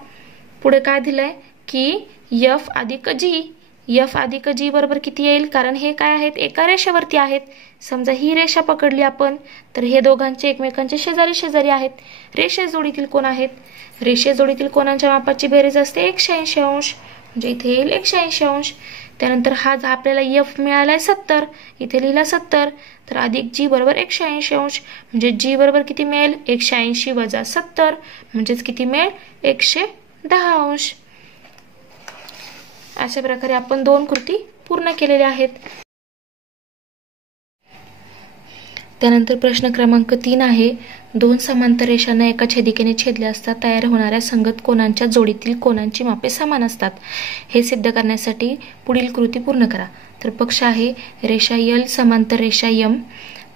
पुढे काय दिलंय की एफ अधिक जी. एफ अधिक जी बरोबर किती येईल? कारण हे काय आहेत? एका रेषेवरती आहेत. समजा ही रेषा पकडली आपण तर हे दोघांचे एकमेकांचे शेजारी शेजारी आहेत. रेषे जोडीतील कोण आहेत? रेषे जोडीतील कोणांच्या मापाची बेरीज असते 180 अंश म्हणजे इथे येईल 180 अंश. त्यानंतर हा आपल्याला एफ मिळालाय 70, इथे लिहिला 70, तर अधिक जी बरोबर 180 अंश म्हणजे जी बरोबर किती मिळेल? 180 वजा 70 म्हणजेच किती मिळेल? 110 अंश. अशा प्रकारे आपण 2 कृती पूर्ण केलेल्या आहेत. त्यानंतर प्रश्न क्रमांक 3 आहे. 2 समांतर रेषांना एका छेदिकेने छेदले असता तयार होणाऱ्या संगत कोणांच्या जोडीतील कोणांची मापे समान असतात हे सिद्ध करण्यासाठी पुढील कृती पूर्ण करा. तर पक्ष आहे रेषा यल समांतर रेषा यम.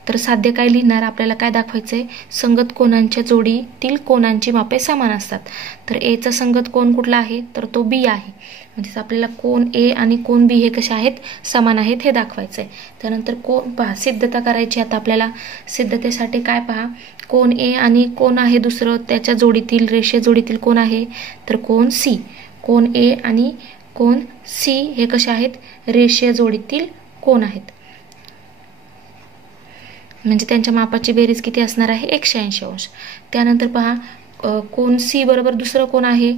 तर साध्य काय लिहिणार? आपल्याला काय दाखवायचंय? संगत कोणांच्या जोडीतील कोणांची मापे समान असतात. तर ए चा संगत कोण कुठला आहे? तर तो बी आहे. म्हणजे आपल्याला कोण ए आणि कोण बी हे कसे आहेत? समान आहेत हे दाखवायचंय. त्यानंतर कोण पहा सिद्धता करायची. आता आपल्याला सिद्धतेसाठी काय पहा, कोण ए आणि कोण आहे दुसरं त्याच्या जोडीतील रेषीय जोडीतील कोण आहे? तर कोण सी. कोण ए आणि कोण सी हे कसे आहेत? रेषीय जोडीतील कोण आहेत. म्हणजे त्यांच्या मापाची बेरीज किती असणार आहे? 180 अंश. त्यानंतर पहा कोण सी बरोबर दुसरं कोण आहे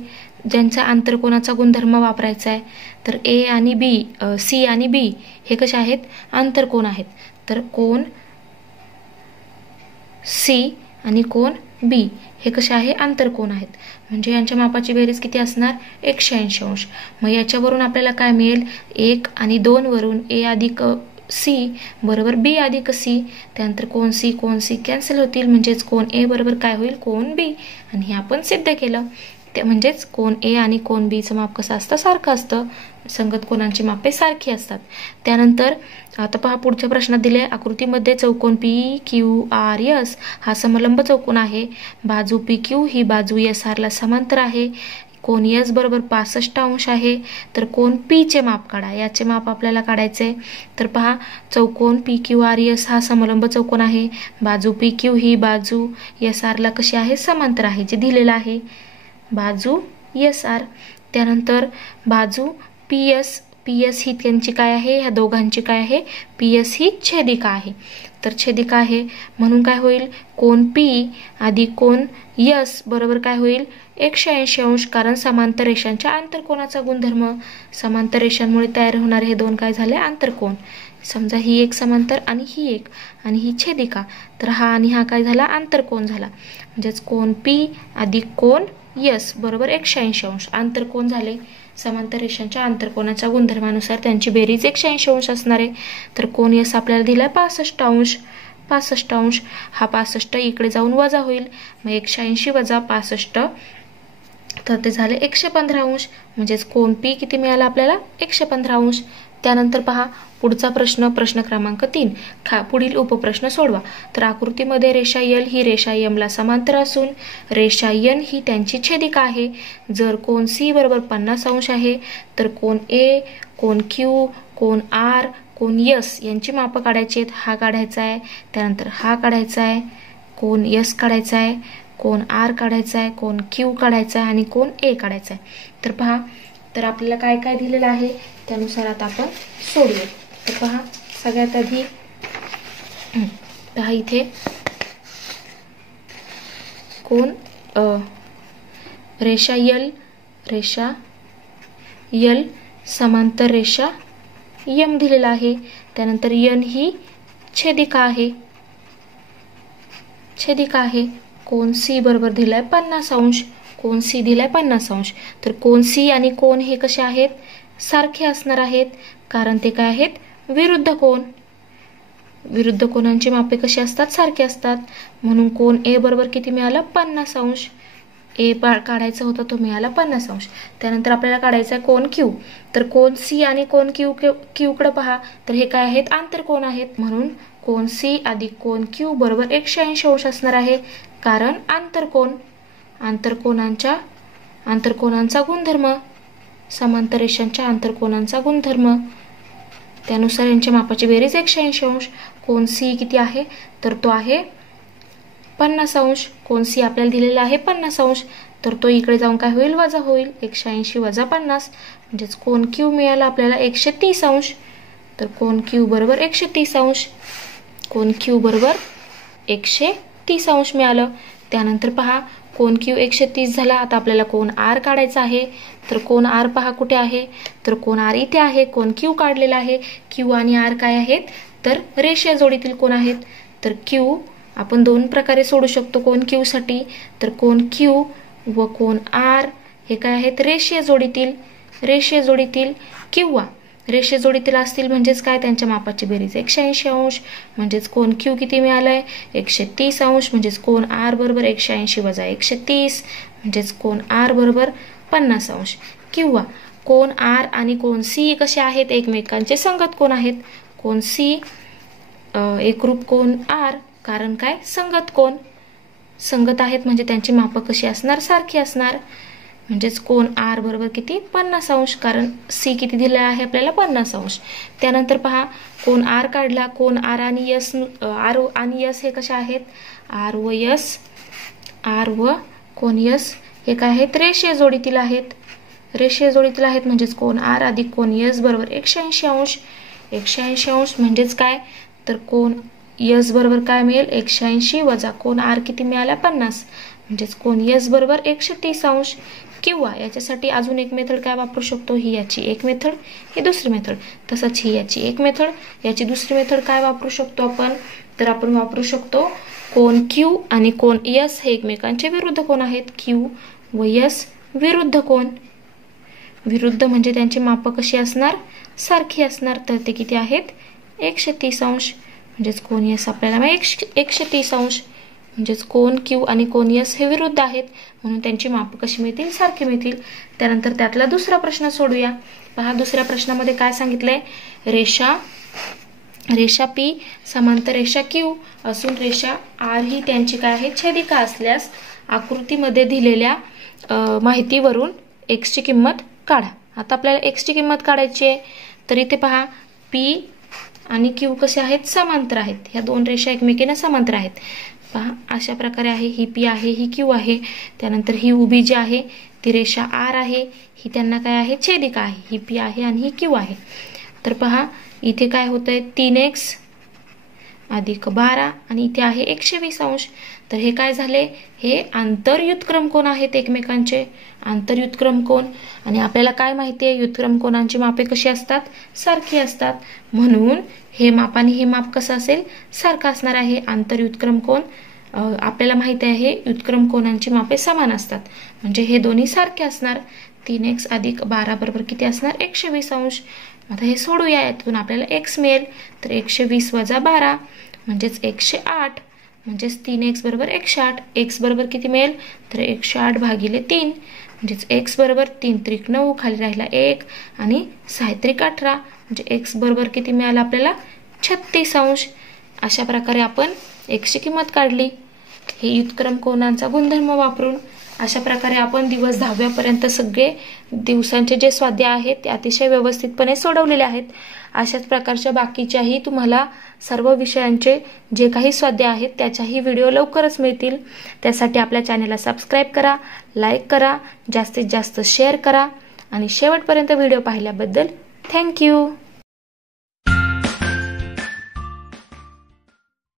ज्यांचा आंतरकोनाचा गुणधर्म वापरायचा आहे. तर ए आणि बी, सी आणि बी हे कसे आहेत? आंतरकोन आहेत. तर कोण सी आणि कोण बी हे कसे आहे? आंतरकोन आहेत. म्हणजे यांच्या मापाची बेरीज किती असणार? 180 अंश. मग याच्यावरून आपल्याला काय मिळेल? 1 आणि 2 वरून ए अधिक सी बरोबर बी अधिक सी. त्यानंतर कोण सी कॅन्सल होतील म्हणजेच कोण ए बरोबर काय होईल? कोण बी. आणि हे आपण सिद्ध केलं. ते म्हणजेच कोण ए आणि कोण बी चं माप कसं असतं? सारखं असतं. संगत कोणांची मापे सारखी असतात. त्यानंतर आता पहा पुढच्या प्रश्नात दिले आकृतीमध्ये चौकोन पी क्यू आर एस हा समलंब चौकोन आहे. बाजू पी क्यू ही बाजू एस आर ला समांतर आहे. कोण एस बरोबर 65 अंश आहे. तर कोण पी चे माप काढा. याचे माप आपल्याला काढायचे. तर पहा चौकोन पी क्यू आर एस हा समलंब चौकोन आहे. बाजू पी क्यू ही बाजू एस आर ला कशी आहे? समांतर आहे, जे दिलेलं आहे बाजू एस आर. त्यानंतर बाजू पी एस ही त्यांची काय आहे? ह्या दोघांची काय आहे? पी एस ही छेदिका आहे. तर छेदिका आहे म्हणून काय होईल? कोण पी अधिक कोण एस बरोबर काय होईल? 180 अंश. कारण समांतर रेषांच्या आंतरकोनाचा गुणधर्म. समांतर रेषांमुळे तयार होणारे हे 2 काय झाले? आंतरकोन. समजा ही एक समांतर आणि ही एक आणि ही छेदिका. तर हा आणि हा काय झाला? आंतरकोन झाला. म्हणजेच कोण पी अधिक कोण एस बरोबर 180 अंश. आंतरकोन झाले. समांतर रेषांच्या आंतरकोनाच्या गुणधर्मानुसार त्यांची बेरीज 180 अंश असणार आहे. तर कोण एस आपल्याला दिलाय 65 अंश. 65 अंश हा 65 इकडे जाऊन वजा होईल. मग 180 वजा 65 तर ते झाले 115 अंश. म्हणजेच कोण पी किती मिळाला आपल्याला? 115 अंश. त्यानंतर पहा पुढचा प्रश्न क्रमांक 3. पुढील उपप्रश्न सोडवा. तर आकृतीमध्ये रेषा यल ही रेषा एम ला समांतर असून रेषा एन ही त्यांची छेदिका आहे. जर कोन सी बरोबर 50 अंश आहे तर कोन ए, कोन क्यू, कोन आर, कोन यस यांची मापं काढायची आहेत. हा काढायचा आहे, त्यानंतर हा काढायचा आहे, कोन यस काढायचा आहे, कोन आर काढायचा आहे, कोन क्यू काढायचा आहे आणि कोन ए काढायचा आहे. तर पहा, तर आपल्याला काय काय दिलेलं आहे त्यानुसार आता आपण सोडूया. तर पहा, सगळ्यात आधी पहा इथे कोन रेषा यल समांतर रेषा यम दिलेला आहे. त्यानंतर यन ही छेदिका आहे. कोन सी बरोबर दिलाय 50 अंश. कोन सी दिलाय 50 अंश. तर कोन सी आणि कोन हे कसे आहेत, सारखे असणार आहेत, कारण ते काय आहेत, विरुद्ध कोन. विरुद्ध कोनांची मापे कशी असतात, सारखे असतात. म्हणून कोन ए बरोबर किती मिळालं, 50 अंश. ए काढायचा होता तो मिळाला 50 अंश. त्यानंतर आपल्याला काढायचा आहे कोन क्यू. तर कोन सी आणि कोन क्यू कडे पहा, तर हे काय आहेत, आंतरकोन आहेत. म्हणून कोन सी अधिक कोन क्यू बरोबर 180 अंश असणार आहे, कारण आंतरकोनांचा गुणधर्म, समांतर रेषांच्या आंतरकोनांचा गुणधर्म, त्यानुसार यांच्या मापाची बेरीज 180 अंश. कोन सी किती आहे, तर तो आहे 50 अंश. कोन सी आपल्याला दिलेला आहे 50 अंश, तर तो इकडे जाऊन काय होईल, वजा होईल. 180 वजा 50 म्हणजेच कोन क्यू मिळाला आपल्याला 130 अंश. तर कोन क्यू बरोबर 130 अंश. कोन क्यू बरोबर 130 अंश मिळालं. त्यानंतर पहा, कोन क्यू 130 झाला. आता आपल्याला कोन आर काढायचा आहे. तर कोन आर पहा कुठे आहे, तर कोन आर इथे आहे. कोन क्यू काढलेला आहे. क्यू आणि आर काय आहेत, तर रेषीय जोडीतील कोन आहेत. तर क्यू आपण दोन प्रकारे सोडू शकतो कोन क्यू साठी. तर कोन क्यू व कोन आर हे काय आहेत, रेषीय जोडीतील किंवा रेषीय जोडीतील असतील म्हणजेच काय, त्यांच्या मापाची बेरीज 180 अंश. म्हणजेच कोन क्यू किती मिळालंय, 130 अंश. म्हणजेच कोन आर बरोबर 180 वजा 130 म्हणजेच कोन आर बरोबर 50 अंश. किंवा कोन आर आणि कोन सी कसे आहेत, एकमेकांचे संगत कोन आहेत. कोन सी एकरूप कोन आर, कारण काय, संगत आहेत म्हणजे त्यांची मापं कशी असणार, सारखी असणार. म्हणजेच कोन आर बरोबर किती, 50 अंश, कारण सी किती दिला आहे आपल्याला, 50 अंश. त्यानंतर पहा, कोन आर काढला. कोन आर आणि यस हे कसे आहेत, आर व कोन यस हे काय आहेत, रेषीय जोडीतील आहेत. म्हणजेच कोन आर अधिक कोन यस बरोबर 180 अंश. 180 अंश म्हणजेच काय, तर कोन यस बरोबर काय मिळेल, 180 वजा कोन आर किती मिळाला, 50 म्हणजेच कोन यस बरोबर 130 अंश. किंवा याच्यासाठी अजून एक मेथड काय वापरू शकतो, ही याची एक मेथड, ही दुसरी मेथड. तसंच ही याची एक मेथड, याची दुसरी मेथड काय वापरू शकतो आपण, तर आपण वापरू शकतो कोन क्यू आणि कोन यस हे एकमेकांचे विरुद्ध कोन आहेत. क्यू व यस विरुद्ध कोन. विरुद्ध म्हणजे त्यांची मापं कशी असणार, सारखी असणार. तर ते किती आहेत, 130 अंश. म्हणजेच कोन यस आपल्याला 130 अंश. म्हणजेच कोन क्यू आणि कोन यस हे विरुद्ध आहेत, म्हणून त्यांची मापं कशी मिळतील, सारखी मिळतील. त्यानंतर त्यातला दुसरा प्रश्न सोडूया. पहा, दुसऱ्या प्रश्नामध्ये काय सांगितलंय, रेषा पी समांतर रेषा क्यू असून रेषा आर ही त्यांची काय आहे, छेदिका असल्यास आकृतीमध्ये दिलेल्या माहितीवरून एक्स ची किंमत काढा. आता आपल्याला एक्स ची किंमत काढायची आहे. तर इथे पहा, पी आणि क्यू कसे आहेत, समांतर आहेत. ह्या दोन रेषा एकमेकींना समांतर आहेत. पहा, अशा प्रकारे आहे, ही पी आहे, ही क्यू आहे. त्यानंतर ही उभी जी आहे ती रेषा आर आहे, ही त्यांना काय आहे, छेदिका आहे. ही पी आहे आणि ही क्यू आहे. तर पहा, इथे काय होतंय, 3x अधिक 12 आणि इथे आहे 120 अंश. तर हे काय झाले, हे आंतरयुत्क्रम कोन आहेत एकमेकांचे, आंतरयुत्क्रम कोन. आणि आपल्याला काय माहिती आहे, युत्क्रम कोनांची मापे कशी असतात, सारखी असतात. म्हणून हे माप आणि हे माप कसं असेल, सारखं असणार आहे. आंतरयुत्क्रम कोन आपल्याला माहिती आहे, युत्क्रम कोनांची मापे समान असतात, म्हणजे हे दोन्ही सारखे असणार. 3x अधिक 12 बरोबर किती असणार, 120 अंश. आता हे सोडूया, यातून आपल्याला x मिळेल. तर 120 वजा 12 म्हणजेच 108. म्हणजेच 3x बरोबर 108. x बरोबर किती मिळेल, तर 108 भागिले 3 म्हणजेच x बरोबर 3 त्रिक 9, खाली राहिला 1 आणि 6 त्रिक 18 म्हणजे x बरोबर किती मिळालं आपल्याला 36 अंश। अशा प्रकारे आपण x ची किंमत काढली। हे व्युत्क्रम कोनांचा गुणधर्म वापरून अशा प्रकारे आपण दिवस 10व्या पर्यंत सगळे दिवसांचे जे स्वाध्याय आहेत ते अतिशय व्यवस्थितपणे सोडवलेले आहेत। अशाच प्रकारच्या बाकीच्याही तुम्हाला सर्व विषयांचे जे काही स्वाध्याय आहेत त्याच्याही व्हिडिओ लवकरच मिळतील। त्यासाठी आपल्या चॅनलला सबस्क्राइब करा, लाईक करा, जास्तीत जास्त शेअर करा आणि शेवटपर्यंत व्हिडिओ पाहिल्याबद्दल थँक यू।